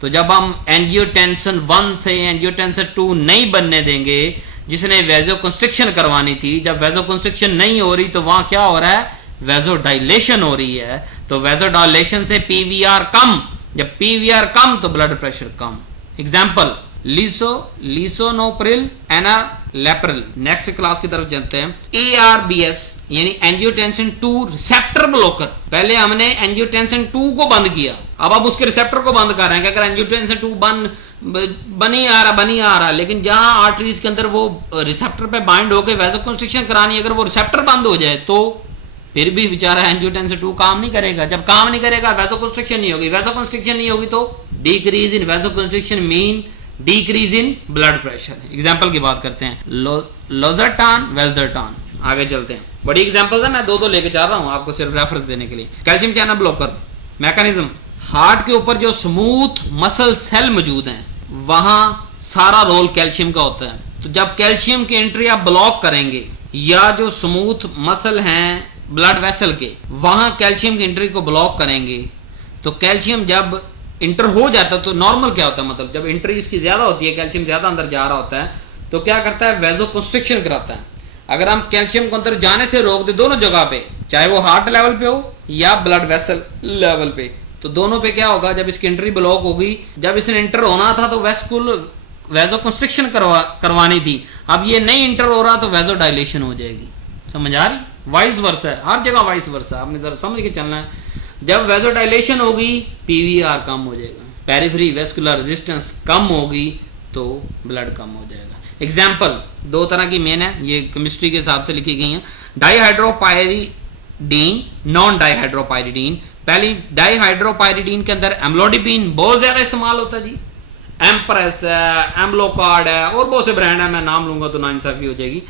तो जब हम एंजियोटेंसिन 1 से एंजियोटेंसिन 2 नहीं बनने देंगे, जिसने वैसोकंस्ट्रिक्शन करवानी थी, जब वैसोकंस्ट्रिक्शन नहीं हो रही तो वहां क्या हो रहा है, वैसोडाइलेशन हो रही है। तो वैसोडाइलेशन से PVR कम, जब PVR कम तो ब्लड प्रेशर कम। एग्जांपल, लिसोनोप्रिल, एनालेप्रिल। नेक्स्ट क्लास की तरफ चलते हैं। ARBS यानी एंजियोटेंसिन 2 रिसेप्टर ब्लॉकर। पहले हमने एंजियोटेंसिन 2 को बंद किया, अब उसके रिसेप्टर को बंद कर रहे हैं। क्या अगर एंजियोटेंसिन 2 बनी आ रहा, लेकिन जहां आर्टरीज के अंदर वो रिसेप्टर पे बाइंड होकर वैसोकंस्ट्रिक्शन करानी, अगर वो रिसेप्टर बंद हो जाए तो फिर भी बेचारा एंजियोटेंसिन 2 काम नहीं करेगा। जब काम नहीं करेगा वैसोकंस्ट्रिक्शन नहीं होगी, वैसोकंस्ट्रिक्शन नहीं होगी तो decrease in vasoconstriction mean decrease in blood pressure. Example की बात करते हैं, लोजर्टान, वेल्जर्टान। आगे चलते हैं, बड़ी एग्जांपल है, मैं दो लेके जा रहा हूं आपको सिर्फ रेफरेंस देने के लिए। Calcium channel blocker mechanism, heart के ऊपर जो स्मूथ मसल सेल मौजूद हैं वहां सारा रोल कैल्शियम का होता है। तो जब कैल्शियम की एंट्री आप ब्लॉक करेंगे, या जो स्मूथ मसल हैं ब्लड वेसल के, वहां कैल्शियम की एंट्री को ब्लॉक करेंगे, तो कैल्शियम जब इंटर हो जाता है तो नॉर्मल क्या होता है, मतलब जब एंट्री इसकी ज्यादा होती है, कैल्शियम ज्यादा अंदर जा रहा होता है, तो क्या करता है, वैसोकंस्ट्रिक्शन कराता है। अगर हम कैल्शियम को अंदर जाने से रोक दे दोनों जगह पे, चाहे वो हार्ट लेवल पे हो या ब्लड वेसल लेवल पे, तो दोनों पे क्या होगा, जब इसकी एंट्री ब्लॉक होगी, जब इसने इंटर होना था तो वैसोकंस्ट्रिक्शन करवानी थी, अब ये नहीं इंटर हो रहा तो वैसोडाइलेशन हो जाएगी। समझ आ रही? वाइस वर्सा है, हर जगह वाइस वर्सा, आपने जरा समझ के चलना है। जब वैसोडाइलेशन होगी PVR कम हो जाएगा, पेरिफेरल वैस्कुलर रेजिस्टेंस कम होगी तो ब्लड कम हो जाएगा। एग्जाम्पल दो तरह की मेन है, ये केमिस्ट्री के हिसाब से लिखी गई है, डाईहाइड्रोपायरिडीन, नॉन डाईहाइड्रोपायरिडीन। पहली डाईहाइड्रोपायरिडीन के अंदर एम्लोडिपिन बहुत ज्यादा इस्तेमाल होता है जी, एम्प्रेस है, एम्लोकार्ड है, और बहुत से ब्रांड है, मैं नाम लूंगा तो नाइंसाफी हो जाएगी।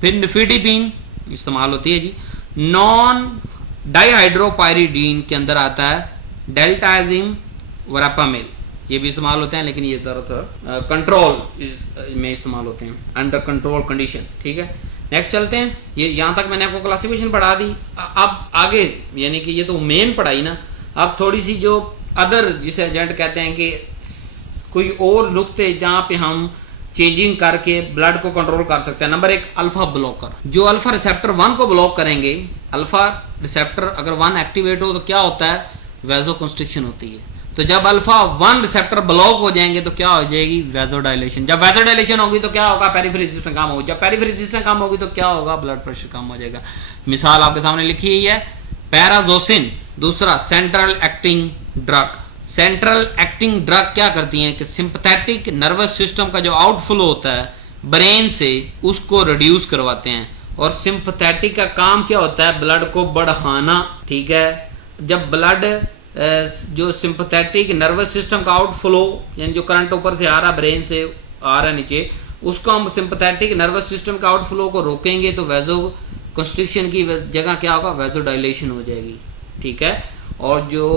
फिर निफिडिपिन इस्तेमाल होती है जी। नॉन डाईहाइड्रोपायरिडीन के अंदर आता है डेल्टाजिम वरापामिल, ये भी इस्तेमाल होते हैं, लेकिन ये ज़्यादातर कंट्रोल में इस्तेमाल होते हैं, अंडर कंट्रोल कंडीशन। ठीक है, नेक्स्ट चलते हैं। ये यहाँ तक मैंने आपको क्लासिफिकेशन पढ़ा दी। अब आगे, यानी कि ये तो मेन पढ़ाई ना, अब थोड़ी सी जो अदर, जिसे एजेंट कहते हैं कि कोई और नुक्ते जहाँ पे हम चेंजिंग करके ब्लड को कंट्रोल कर सकते हैं। Number 1, alpha blocker. जो अल्फा रिसेप्टर 1 को ब्लॉक करेंगे, अल्फा रिसेप्टर अगर 1 एक्टिवेट हो तो क्या होता है, वैसोकंस्ट्रिक्शन होती है। तो जब अल्फा 1 रिसेप्टर ब्लॉक हो जाएंगे तो क्या हो जाएगी, वैसोडाइलेशन। जब वैसोडाइलेशन होगी तो क्या होगा, पेरिफेरल रेजिस्टेंस कम होगी। जब पेरिफेरल रेजिस्टेंस कम होगी तो क्या होगा, ब्लड प्रेशर कम हो जाएगा। मिसाल आपके सामने लिखी हुई है, पैराजोसिन। दूसरा, central acting drug. Central acting drug क्या करती हैं कि सिंपैथेटिक नर्वस सिस्टम का जो आउटफ्लो होता है ब्रेन से, उसको रिड्यूस करवाते हैं। और सिंपैथेटिक का काम क्या होता है, ब्लड को बढ़ाना। ठीक है, जब ब्लड जो सिंपैथेटिक नर्वस सिस्टम का आउटफ्लो, यानी जो करंट ऊपर से आ रहा, ब्रेन से आ रहा नीचे, उसको हम सिंपैथेटिक नर्वस सिस्टम का आउटफ्लो को रोकेंगे तो वैसो कंस्ट्रिक्शन की जगह क्या होगा, वैसोडाइलेशन हो जाएगी। ठीक है, और जो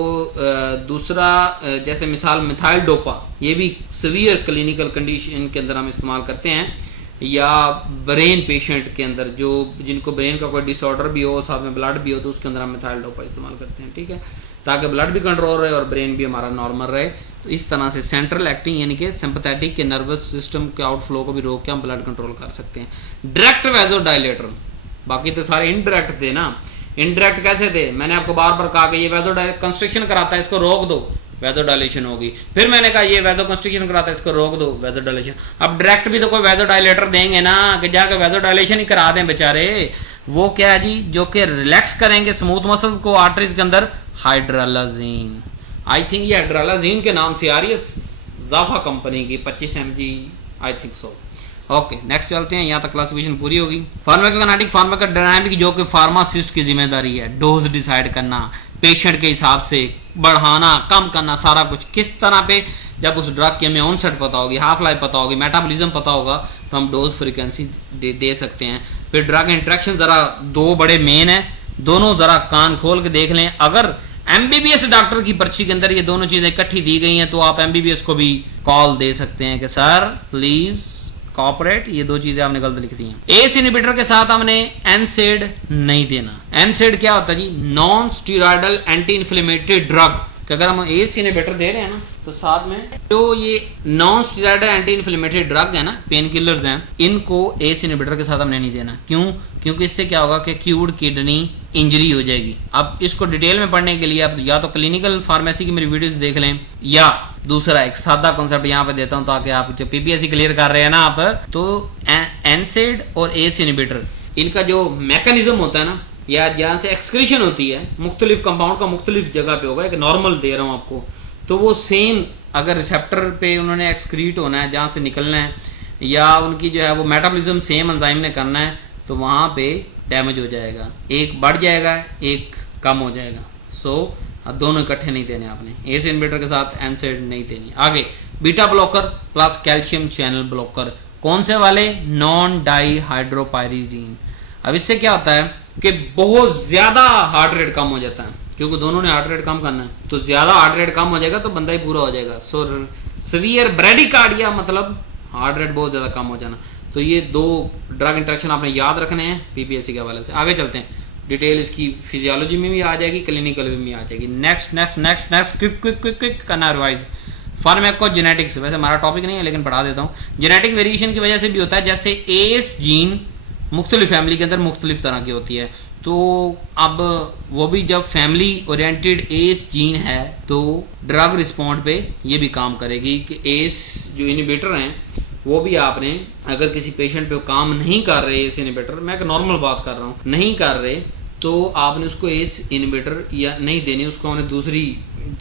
दूसरा, जैसे मिसाल मिथाइल डोपा, ये भी सीवियर क्लिनिकल कंडीशन के अंदर हम इस्तेमाल करते हैं, या ब्रेन पेशेंट के अंदर जो जिनको ब्रेन का कोई डिसऑर्डर भी हो, साथ में ब्लड भी हो, तो उसके अंदर हम मिथाइल डोपा इस्तेमाल करते हैं। ठीक है, ताकि ब्लड भी कंट्रोल रहे और ब्रेन भी हमारा नॉर्मल रहे। तो इस तरह से सेंट्रल एक्टिंग यानी कि सिंपैथेटिक के नर्वस सिस्टम के आउटफ्लो को भी रोक के हम ब्लड कंट्रोल कर सकते हैं। डायरेक्ट वैसोडाइलेटर, बाकी तो सारे इनडायरेक्ट थे ना। इनडायरेक्ट कैसे थे, मैंने आपको बार बार कहा कि ये वैसोडाइलेट कंस्ट्रिक्शन कराता है, इसको रोक दो, वैसोडाइलेशन होगी। फिर मैंने कहा ये वैसो कंस्ट्रिक्शन कराता है, इसको रोक दो, वैसोडाइलेशन। अब डायरेक्ट भी तो कोई वैसोडाइलेटर देंगे ना, कि जाकर वैसोडाइलेशन ही करा दें बेचारे। वो क्या है जी, जो कि रिलैक्स करेंगे स्मूथ मसल्स को आर्टरीज के अंदर, हाइड्रालाजीन। आई थिंक ये हाइड्रालाजीन के नाम से आ रही है, जाफा कंपनी की 25 mg, I think so. Okay, next चलते हैं। यहाँ तक क्लासिफिकेशन पूरी होगी। फार्माकोकाइनेटिक, फार्माकोडायनामिक, जो कि फार्मासिस्ट की जिम्मेदारी है, डोज डिसाइड करना, पेशेंट के हिसाब से बढ़ाना, कम करना, सारा कुछ किस तरह पे। जब उस ड्रग की हमें ऑनसेट पता होगी, हाफ लाइफ पता होगी, मेटाबॉलिज्म पता होगा, तो हम डोज फ्रीक्वेंसी दे सकते हैं। फिर ड्रग इंट्रैक्शन जरा दो बड़े मेन है, दोनों जरा कान खोल के देख लें। अगर एमबीबीएस डॉक्टर की पर्ची के अंदर ये दोनों चीजें इकट्ठी दी गई हैं तो आप एमबीबीएस को भी कॉल दे सकते हैं कि सर प्लीज कॉपरेट, ये दो चीजें आपने गलत लिख दी हैं। एस इनहिबिटर के साथ हमने एनसेड नहीं देना। एनसेड क्या होता है जी, non steroidal anti inflammatory drug. अगर हम एस इनहिबिटर दे रहे हैं ना, तो साथ में जो ये non steroidal anti inflammatory drug है ना, पेन किलर्स हैं, इनको एस इनहिबिटर के साथ हमने नहीं देना। क्यों? क्योंकि इससे क्या होगा कि एक्यूट किडनी इंजरी हो जाएगी। अब इसको डिटेल में पढ़ने के लिए आप या तो क्लिनिकल फार्मेसी की मेरी वीडियोस देख लें, या दूसरा एक सादा कॉन्सेप्ट यहाँ पे देता हूँ ताकि आप जब पीपीएससी क्लियर कर रहे हैं ना आप, तो एनसेड और एस इनहिबिटर, इनका जो मैकेनिज्म होता है ना, या जहाँ से एक्सक्रीशन होती है, मुख्तलिफ कंपाउंड का मुख्तलिफ जगह पे होगा। एक नॉर्मल दे रहा हूँ आपको, तो वो सेम अगर रिसेप्टर पे उन्होंने एक्सक्रीट होना है, जहाँ से निकलना है, या उनकी जो है वो मेटाबॉलिज्म सेम एंजाइम ने करना है, तो वहाँ पे डैमेज हो जाएगा, एक बढ़ जाएगा, एक कम हो जाएगा। सो दोनों इकट्ठे नहीं देने आपने, एस इनहिबिटर के साथ एनसेड नहीं देनी। आगे beta blocker plus calcium channel blocker, कौन से वाले? Non dihydropyridine. अब इससे क्या होता है कि बहुत ज्यादा हार्ट रेट कम हो जाता है, क्योंकि दोनों ने हार्ट रेट कम करना है, तो ज्यादा हार्ट रेट कम हो जाएगा तो बंदा ही पूरा हो जाएगा। सो सीवियर ब्रेडिकार्डिया मतलब हार्ट रेट बहुत ज्यादा कम हो जाना। तो ये दो ड्रग इंटरेक्शन आपने याद रखने हैं पीपीएससी के हवाले से। आगे चलते हैं, डिटेल इसकी फिजियोलॉजी में भी आ जाएगी, क्लिनिकल में भी आ जाएगी। Next next next next quick करना रिवाइज। फार्माकोजेनेटिक्स, वैसे हमारा टॉपिक नहीं है लेकिन पढ़ा देता हूँ। जेनेटिक वेरिएशन की वजह से भी होता है, जैसे एस जीन मुख्तलिफ फैमिली के अंदर मुख्तलिफ तरह की होती है, तो अब वो भी जब फैमिली ओरिएंटेड एस जीन है तो ड्रग रिस्पॉन्ड पे ये भी काम करेगी कि एस जो इनहिबिटर हैं वो भी आपने अगर किसी पेशेंट पे काम नहीं कर रहे एस इनहिबिटर, मैं एक नॉर्मल बात कर रहा हूँ, नहीं कर रहे, तो आपने उसको एस इनहिबिटर या नहीं देनी, उसको हमने दूसरी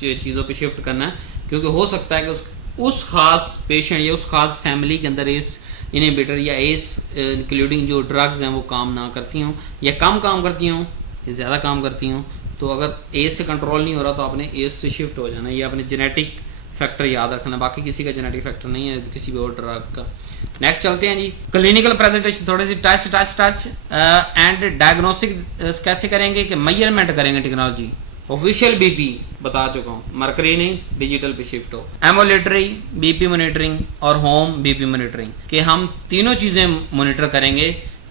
चीज़ों पे शिफ्ट करना है, क्योंकि हो सकता है कि उस खास पेशेंट या उस खास फैमिली के अंदर एस इनहिबिटर या एस इंक्लूडिंग जो ड्रग्स हैं वो काम ना करती हों, या कम काम करती हों या ज़्यादा काम करती हों। तो अगर एस से कंट्रोल नहीं हो रहा तो आपने एस से शिफ्ट हो जाना। ये आपने जेनेटिक फैक्टर याद रखना, बाकी किसी का जेनेटिक फैक्टर नहीं है किसी भी और ड्रग का। नेक्स्ट चलते हैं जी, क्लिनिकल प्रेजेंटेशन, थोड़ी सी टच एंड डायग्नोस्टिक कैसे करेंगे कि मेजरमेंट करेंगे टेक्नोलॉजी, ऑफिशियल बीपी बता चुका हूँ, मरकरी नहीं, डिजिटल पे शिफ्ट हो। एम्बुलेटरी बीपी मॉनिटरिंग और होम बीपी मॉनिटरिंग कि हम तीनों चीज़ें मॉनिटर करेंगे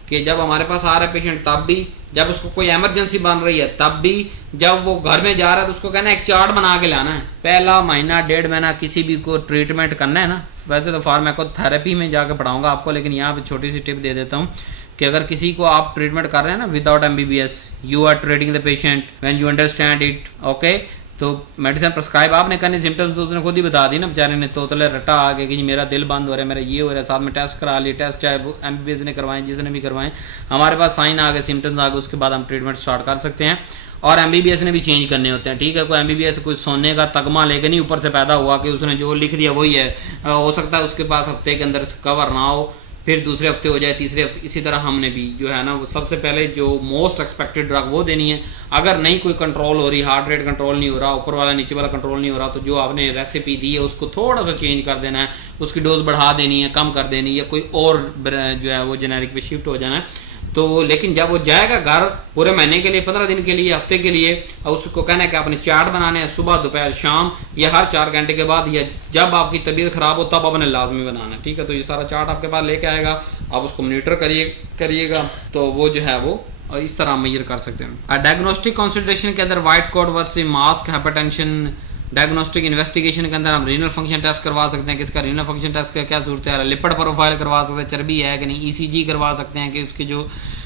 कि जब हमारे पास आ रहा है पेशेंट तब भी, जब उसको कोई इमरजेंसी बन रही है तब भी, जब वो घर में जा रहा है तो उसको कहना है एक चार्ट बना के लाना है। पहला महीना 1.5 महीना किसी भी को ट्रीटमेंट करना है ना, वैसे तो फार्माकोथेरेपी में जाकर पढ़ाऊंगा आपको, लेकिन यहाँ पे छोटी सी टिप दे देता हूँ कि अगर किसी को आप ट्रीटमेंट कर रहे हैं ना without MBBS, you are treating the patient when you understand it, okay, तो मेडिसिन प्रिस्क्राइब आपने करनी, सिम्टम्स तो उसने खुद ही बता दी ना बेचारे ने, तोतले रटा आ गया कि मेरा दिल बंद हो रहा है, मेरा ये हो रहा है, साथ में टेस्ट करा लिए, टेस्ट चाहे MBBS ने करवाएं जिसने भी करवाएं, हमारे पास साइन आ गए, सिम्टम्स आ गए, उसके बाद हम ट्रीटमेंट स्टार्ट कर सकते हैं। और MBBS ने भी चेंज करने होते हैं, ठीक है। कोई MBBS कोई सोने का तगमा लेके नहीं ऊपर से पैदा हुआ कि उसने जो लिख दिया वही है, हो सकता है उसके पास हफ्ते के अंदर कवर ना हो, फिर दूसरे हफ्ते हो जाए, तीसरे हफ्ते, इसी तरह हमने भी जो है ना वो सबसे पहले जो मोस्ट एक्सपेक्टेड ड्रग वो देनी है। अगर नहीं कोई कंट्रोल हो रही, हार्ट रेट कंट्रोल नहीं हो रहा, ऊपर वाला नीचे वाला कंट्रोल नहीं हो रहा, तो जो आपने रेसिपी दी है उसको थोड़ा सा चेंज कर देना है, उसकी डोज बढ़ा देनी है, कम कर देनी है, या कोई और जो है वो जेनेरिक पे शिफ्ट हो जाना है। तो लेकिन जब वो जाएगा घर पूरे महीने के लिए, 15 दिन के लिए, हफ्ते के लिए, और उसको कहना है कि आपने चार्ट बनाने हैं सुबह दोपहर शाम या हर 4 घंटे के बाद, या जब आपकी तबीयत खराब हो तब आपने लाजमी बनाना है, ठीक है। तो ये सारा चार्ट आपके पास लेके आएगा, आप उसको मॉनिटर करिएगा, तो वो जो है वो इस तरह मेजर कर सकते हैं। डायग्नोस्टिक कंसल्टेशन के अंदर white code versus mask hypertension, diagnostic investigation के अंदर हम रीनल फंक्शन टेस्ट करवा सकते हैं, किसका रीनल फंक्शन टेस्ट का क्या सूरत है, लिपिड प्रोफाइल करवा सकते हैं, चर्बी है कि नहीं, ECG करवा सकते हैं कि उसके जो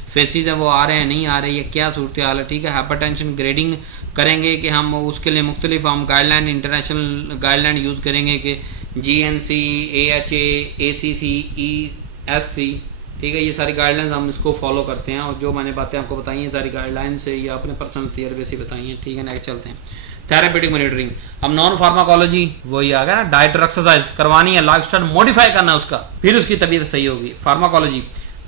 फेसिस है वो आ रहे हैं नहीं आ रहे, ये क्या सूरत हाल है, ठीक है। हाइपरटेंशन ग्रेडिंग करेंगे कि हम उसके लिए मुख्तलिफ हम गाइडलाइन, इंटरनेशनल गाइडलाइन यूज़ करेंगे कि GNC, AHA, ACC, ESC, ठीक है। ये सारी गाइडलाइंस हम इसको फॉलो करते हैं, और जो मैंने बातें आपको बताई हैं सारी गाइडलाइन से या अपने पर्सनल तजर्बे से बताई हैं, ठीक है। नेक्स्ट चलते हैं थेरेपेटिक मॉनिटरिंग। हम नॉन फार्माकोलॉजी वही आ गया ना, डाइट और एक्सरसाइज करवानी है, लाइफस्टाइल मॉडिफाई करना है उसका, फिर उसकी तबीयत सही होगी। फार्माकोलॉजी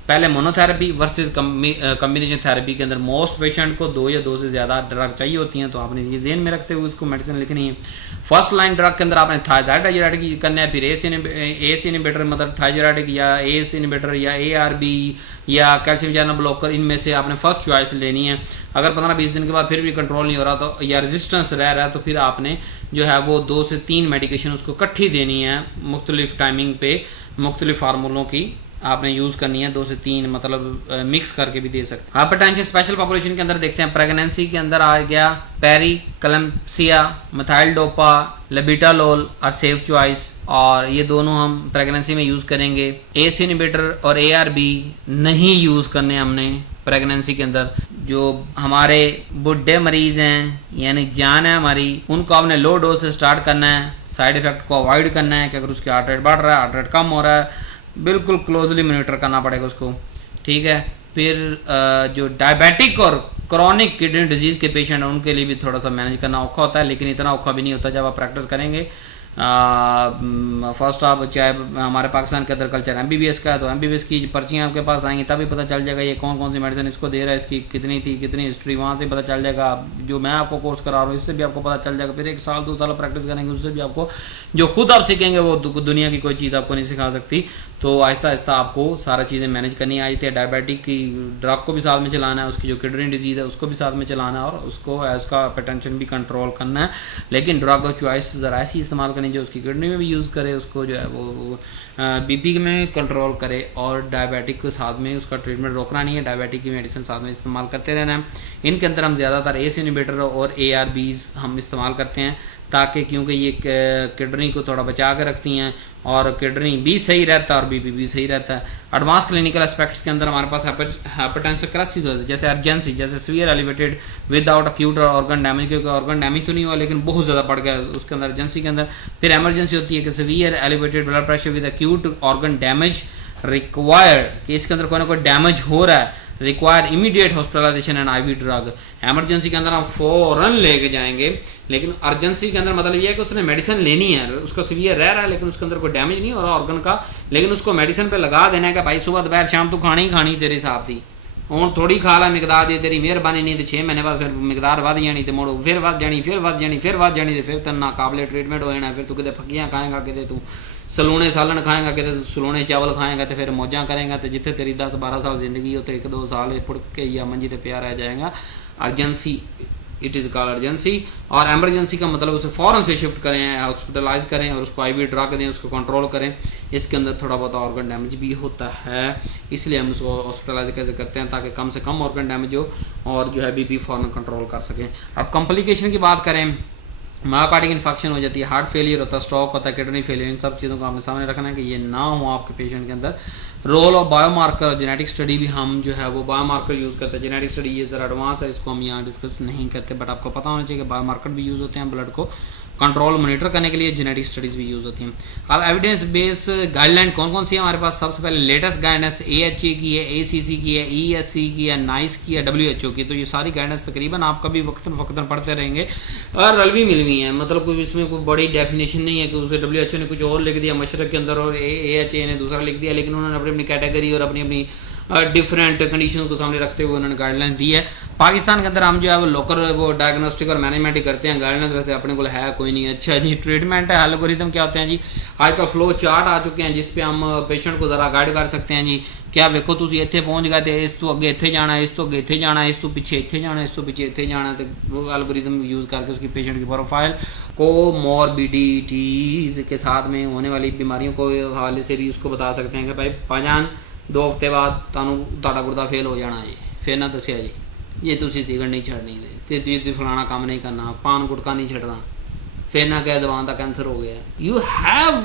पहले मोनोथेरेपी वर्सेस कम्बिनेशन थेरेपी के अंदर मोस्ट पेशेंट को 2 या 2 से ज़्यादा ड्रग चाहिए होती हैं, तो आपने ये जेन में रखते हुए उसको मेडिसिन लिखनी है। फर्स्ट लाइन ड्रग के अंदर आपने थायराइड करना है, फिर एस इनहिबिटर मतलब थायराइड या एस इनहिबिटर या ARB या कैल्शियम चैनल ब्लॉकर, इनमें से आपने फर्स्ट चॉइस लेनी है। अगर 15-20 दिन के बाद फिर भी कंट्रोल नहीं हो रहा तो, या रेजिस्टेंस रह रहा है, तो फिर आपने जो है वो 2 से 3 मेडिकेशन उसको इकट्ठी देनी है, मुख्तलिफ टाइमिंग पे मुख्तलिफ फार्मूलों की आपने यूज़ करनी है, 2 से 3 मतलब मिक्स करके भी दे सकते हैं। हाइपरटेंशन स्पेशल पॉपुलेशन के अंदर देखते हैं, प्रेगनेंसी के अंदर आ गया पेरिक्लैम्प्सिया, मिथाइल डोपा, लेबिटालोल और सेफ चॉइस, और ये दोनों हम प्रेगनेंसी में यूज़ करेंगे। एस इनहिबिटर और ARB नहीं यूज़ करने हमने प्रेगनेंसी के अंदर। जो हमारे बुढ़े मरीज़ हैं यानी जान है हमारी, उनको आपने लो डोज से स्टार्ट करना है, साइड इफ़ेक्ट को अवॉइड करना है कि अगर उसकी हार्ट रेट बढ़ रहा है, हार्ट रेट कम हो रहा है, बिल्कुल क्लोजली मॉनिटर करना पड़ेगा उसको, ठीक है। फिर जो डायबिटिक और क्रॉनिक किडनी डिजीज़ के पेशेंट हैं उनके लिए भी थोड़ा सा मैनेज करना औखा होता है, लेकिन इतना औखा भी नहीं होता जब आप प्रैक्टिस करेंगे। फर्स्ट आप चाहे हमारे पाकिस्तान के अंदर कल्चर MBBS का है, तो MBBS की पर्चियाँ आपके पास आएंगी, तभी पता चल जाएगा ये कौन कौन सी मेडिसिन इसको दे रहा है, इसकी कितनी थी, कितनी हिस्ट्री, वहाँ से पता चल जाएगा। जो मैं आपको कोर्स करा रहा हूँ इससे भी आपको पता चल जाएगा। फिर 1 साल 2 साल प्रैक्टिस करेंगे, उससे भी आपको जो खुद आप सीखेंगे वो दुनिया की कोई चीज़ आपको नहीं सिखा सकती। तो आहिस्ता आहिस्ता आपको सारा चीज़ें मैनेज करनी आई थी। डायबिटिक की ड्रग को भी साथ में चलाना है, उसकी जो किडनी डिजीज़ है उसको भी साथ में चलाना है, और उसको उसका हाइपरटेंशन भी कंट्रोल करना है। लेकिन ड्रग चॉइस ज़रा ऐसी इस्तेमाल करनी जो उसकी किडनी में भी यूज़ करे, उसको जो है वो BP में कंट्रोल करे, और डायबिटिक के साथ में उसका ट्रीटमेंट रोकना नहीं है, डायबिटिक की मेडिसिन साथ में इस्तेमाल करते रहना है। इनके अंदर हम ज़्यादातर एस इनहिबिटर और ARBs हम इस्तेमाल करते हैं, ताकि क्योंकि ये किडनी को थोड़ा बचा के रखती हैं, और किडनी भी सही रहता है और BP भी सही रहता है। एडवांस क्लिनिकल एस्पेक्ट्स के अंदर हमारे पास हाइपरटेंसिव क्राइसिस होता है, जैसे अर्जेंसी, जैसे सीवियर एलिवेटेड विदाउट एक्यूट और ऑर्गन डैमेज, क्योंकि ऑर्गन डैमेज तो नहीं हुआ लेकिन बहुत ज़्यादा बढ़ गया उसके अंदर अर्जेंसी के अंदर। फिर एमरजेंसी होती है कि severe elevated blood pressure with acute organ damage required, कि इसके अंदर कोई ना कोई डैमेज हो रहा है, require immediate hospitalization and IV drug. Emergency के अंदर हम फ़ौरन लेके जाएंगे, लेकिन अर्जेंसी के अंदर मतलब ये है कि उसने मेडिसिन लेनी है, उसका सीवियर रह रहा है लेकिन उसके अंदर कोई डैमेज नहीं हो रहा ऑर्गन का, लेकिन उसको मेडिसिन पे लगा देना है कि भाई सुबह दोपहर शाम तो खानी ही खानी तेरे हिसाब दी, हूँ थोड़ी खा ला मिकदार दी तेरी मेहरबानी, नहीं तो 6 महीने बाद फिर मिकदार वध जानी, तो मुड़ फिर वध जानी, फिर वध जानी, फिर वध जानी, तो फिर तेन नाकाबले ट्रीटमेंट हो जाना। फिर तू कितने फक्कियाँ खाएगा, कितने तू सलूने सालन खाएगा, कितने तू सलूने चावल खाएगा, तो फिर मौजा करेगा, तो जिथे तेरी 10-12 साल जिंदगी हो तो 1-2 साल पुड़ के या मंजी ते प्यार रह जाएगा। Urgency it is called urgency. और एमरजेंसी का मतलब उसे फ़ौरन से शिफ्ट करें, हॉस्पिटलाइज करें और उसको आईवी ड्रग दें, उसको कंट्रोल करें। इसके अंदर थोड़ा बहुत ऑर्गन डैमेज भी होता है, इसलिए हम उसको हॉस्पिटलाइज कैसे करते हैं ताकि कम से कम ऑर्गन डैमेज हो और जो है बीपी फ़ौरन कंट्रोल कर सकें। अब कॉम्प्लिकेशन की बात करें, मायोकार्डिक इन्फेक्शन हो जाती है, हार्ट फेलियर होता है, स्ट्रोक होता है, किडनी फेलियर, इन सब चीज़ों को आपने सामने रखना है कि ये ना हो आपके पेशेंट के अंदर। Role of biomarker, genetic study भी हम जो है वो बायोमार्कर यूज़ करते हैं। जेनेटिक स्टडी ये ज़रा एडवांस है, इसको हम यहाँ डिस्कस नहीं करते, बट आपको पता होना चाहिए कि बायोमार्कर भी यूज़ होते हैं ब्लड को कंट्रोल मॉनिटर करने के लिए, जेनेटिक स्टडीज़ भी यूज़ होती हैं। अब एविडेंस बेस गाइडलाइन कौन कौन सी है हमारे पास? सबसे पहले लेटेस्ट गाइडेंस AHA की है, ACC की है, ESC की है, NICE की है, WHO की। तो ये सारी गाइडेंस तकरीबन आप कभी वक्तन फ़क्तन पढ़ते रहेंगे और रलवी मिलवी हैं, मतलब कोई इसमें कोई बड़ी डेफिनेशन नहीं है कि उसे WHO ने कुछ और लिख दिया मशरक़ के अंदर और AHA ने दूसरा लिख दिया, लेकिन उन्होंने अपनी अपनी कैटेगरी और अपनी अपनी डिफरेंट कंडीशन को सामने रखते हुए उन्होंने गाइडलाइन दी है। पाकिस्तान के अंदर हम जो है वो लोकल वो डायग्नोस्टिक और मैनेजमेंट ही करते हैं, गाइडलाइंस वैसे अपने को है कोई नहीं। अच्छा जी, ट्रीटमेंट है, एल्गोरिथम क्या होते हैं जी? आजकल फ्लो चार्ट आ चुके हैं जिस पे हम पेशेंट को ज़रा गाइड कर सकते हैं जी। क्या वेखो तुसी इत्थे पहुंच गए तो इस तो अगे इत्थे जाना है, इस तो अगे इत्थे जाना है, इस तो पीछे इत्थे जाना है, इस तो पीछे इत्थे जाना है। तो वो एल्गोरिथम यूज़ करके उसकी पेशेंट की प्रोफाइल को मॉर्बिडिटीज़ के साथ में होने वाली बीमारियों को हवाले से भी उसको बता सकते हैं कि भाई भाईजान 2 हफ्ते बाद तुहाडा गुर्दा फेल हो जाना जी, फिर ना दसिया जी ये तुसी सिगरट नहीं छड़नी ते तुसी फलाना काम नहीं करना, पान गुटका नहीं छड़ना, फिर ना क्या ज़बान का कैंसर हो गया। You have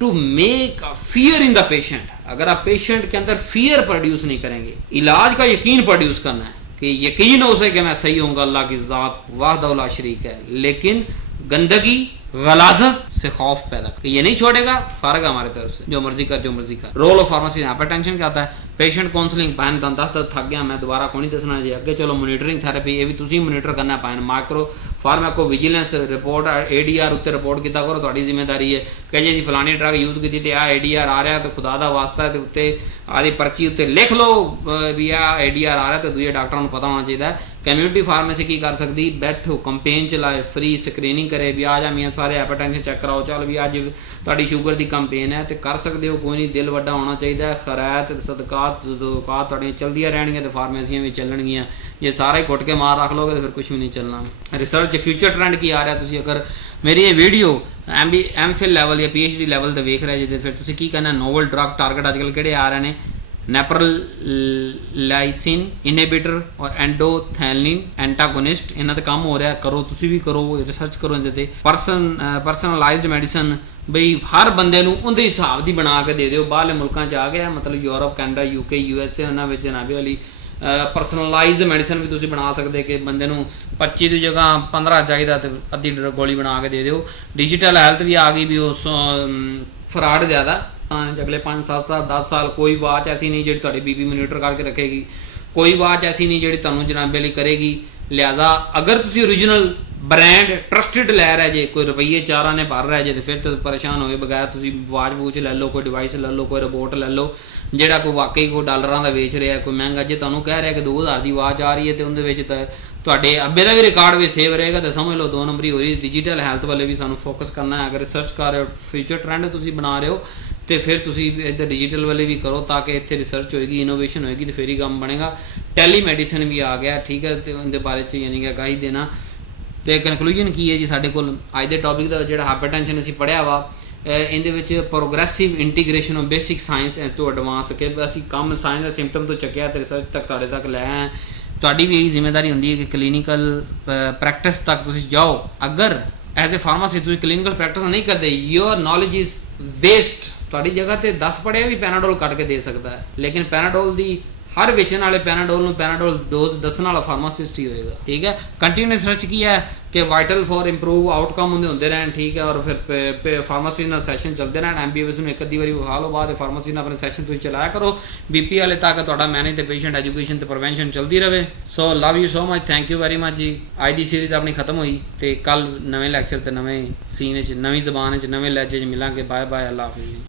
to make a fear in the patient. अगर आप पेशेंट के अंदर फियर प्रोड्यूस नहीं करेंगे, इलाज का यकीन प्रोड्यूस करना है कि यकीन हो सके कि मैं सही होऊंगा, अल्लाह की ज़ात वाहदहू ला शरीक है, लेकिन गंदगी गलाजत से खौफ पैदा कर ये नहीं छोड़ेगा, फारग हमारे तरफ से, जो मर्जी कर जो मर्जी कर। रोल ऑफ फार्मेसी हाइपरटेंशन क्या होता है? पेशेंट काउंसलिंग पैन दस थक गया मैं दोबारा को नहीं दसना जी, अगे चलो मोनीटरिंग थेरेपी ये भी तुसी मोनीटर करना pan, micro pharmaco vigilance report ADR उत्ते रिपोर्ट किया करो, तुम्हारी जिम्मेदारी है कि जी फलानी ड्रग यूज़ की तो आ ADR आ रहा है, तो खुदा का वास्ता है तो उत्ते आदि पर्ची उत्ते लिख लो भी आ ADR आ रहा है, तो दूसरे डॉक्टरों को पता होना चाहिए। कम्यूनिटी फार्मेसी की कर सकती, बैठो कंपेन चलाए, फ्री स्क्रीनिंग करे भी आ जा मियाँ सारे हाइपरटेंशन चेक कराओ, चल भी अज तुहाडी शुगर की कंपेन है तो कर सकते हो, कोई नहीं, दिल वड्डा होना चाहिए। खैरात सदकात ज़कात तुहाडियां चलदियां रहणगियां तो फार्मेसियां भी चलणगियां, जे सारा ही घुट के मार रख लोगे तो फिर कुछ भी नहीं चलना। रिसर्च फ्यूचर ट्रेंड की आ रहा, तुसीं अगर मेरी ये वीडियो MPhil लेवल या PhD लेवल तो वेख रहे जी, तो फिर तुसीं की करना, नोवल ड्रग टारगेट अजकल किहड़े आ रहे हैं? नेपरलाइसिन इनहिबिटर और एंडोथैलिन एंटागोनिस्ट, इन्हां ते काम हो रहा है, करो तुसी भी करो, रिसर्च करो इहदे ते। परसनलाइज्ड मैडिसन बई हर बंदे नूं उहदे हिसाब दी बना के दे दिओ। बाहरले मुल्कां च आ गया, मतलब यूरोप कैनेडा UK USA उन्हां विच जनाबे वाली परसनलाइज्ड मैडिसन भी तुसी बना सकते कि बंदे नूं 25 की जगह 15 चाहिए तो अद्धी गोली बना के दे दिओ। डिजिटल हैल्थ भी आ गई भी उस फ्रॉड ज़्यादा अगले 5 7 साल 10 साल कोई वाच ऐसी नहीं जी तुहाडी BP मोनीटर करके रखेगी, कोई वाच ऐसी नहीं जी तुहानूं जनाबे लई करेगी। लिहाजा अगर तुसी ओरिजिनल ब्रांड ट्रस्टिड लै रहे जे, कोई रुपये 4 आने भर रहे जे, तो फिर तो परेशान होए बगैर तुसी वाच वूच लै लो, कोई डिवाइस लै लो, कोई रोबोट लै लो ਜਿਹੜਾ कोई वाकई कोई डॉलरां ਦਾ ਵੇਚ ਰਿਹਾ, कोई महंगा जे ਤੁਹਾਨੂੰ कह रहा कि 2000 ਦੀ ਆਵਾਜ਼ ਆ ਰਹੀ है तो उनके ਵਿੱਚ ਤਾਂ ਤੁਹਾਡੇ ਅੱਬੇ ਦਾ ਵੀ ਰਿਕਾਰਡ ਵੀ ਸੇਵ ਰਹੇਗਾ, तो समझ लो 2 नंबरी हो रही। डिजिटल हैल्थ वाले भी सानू फोकस करना है, अगर रिसर्च कर रहे हो फ्यूचर ट्रेंड तुसी बना रहे हो तो फिर तुसी इधर डिजिटल वाले भी करो ताकि इत्थे रिसर्च होएगी, इनोवेशन होएगी तो फिर ही काम बनेगा। टैली मेडिसिन भी आ गया, ठीक है, तो उनके बारे च यानी कि गाइड देना। तो कनकलूजन की है जी साढ़े कोल अज के टॉपिक का जो हाइपरटेंशन असीं पढ़िया वा, ਇਹਦੇ ਵਿੱਚ progressive integration of basic science ਤੋਂ ਐਡਵਾਂਸ ਕਿ ਅਸੀਂ ਕੰਮ ਸਾਇੰਸ ਦਾ ਸਿੰਪਟਮ ਤੋਂ ਚੱਕਿਆ ਤੇ ਰਿਸਰਚ ਤੱਕ ਤੁਹਾਡੇ ਤੱਕ ਲੈ ਆਏ। ਤੁਹਾਡੀ ਵੀ ਇਹੀ ਜ਼ਿੰਮੇਵਾਰੀ ਹੁੰਦੀ ਹੈ ਕਿ ਕਲੀਨਿਕਲ ਪ੍ਰੈਕਟਿਸ ਤੱਕ ਤੁਸੀਂ ਜਾਓ। ਅਗਰ ਐਜ਼ ਅ ਫਾਰਮਾਸਿਸਟ ਤੁਸੀਂ ਕਲੀਨਿਕਲ ਪ੍ਰੈਕਟਿਸ ਨਹੀਂ ਕਰਦੇ, ਯੋਰ ਨੌਲੇਜ ਇਜ਼ ਵੇਸਟ। ਤੁਹਾਡੀ ਜਗ੍ਹਾ ਤੇ 10 ਪੜ੍ਹਿਆ ਵੀ ਪੈਨਾਡੋਲ ਕੱਢ ਕੇ ਦੇ ਸਕਦਾ ਹੈ, ਲੇਕਿਨ ਪੈਨਾਡੋਲ ਦੀ हर वेचने वाले पैनाडोल डोज दसने वाला फार्मासिस्ट ही होएगा, ठीक है। कंटिन्यू रिसर्च की है कि वाइटल फॉर इंप्रूव आउटकम होंगे रहन, ठीक है, और फिर फार्मासी सैशन चलते रहन। MBBS में एक अद्धी बारी विखा लो, बाद फार्मासी अपने सैशन तुम चलाया करो BP वाले, ताकि तुहाडा मैनेज तो पेशेंट एजुकेशन तो प्रिवेंशन चलती रहे। So love you so much, thank you very much जी। अज की सीरीज अपनी खत्म हुई तो कल नवे लैक्चर तो नवे सीन नवी जबान नवे लहजे मिलांगे। बाय बाय, अल्लाह हाफिज़।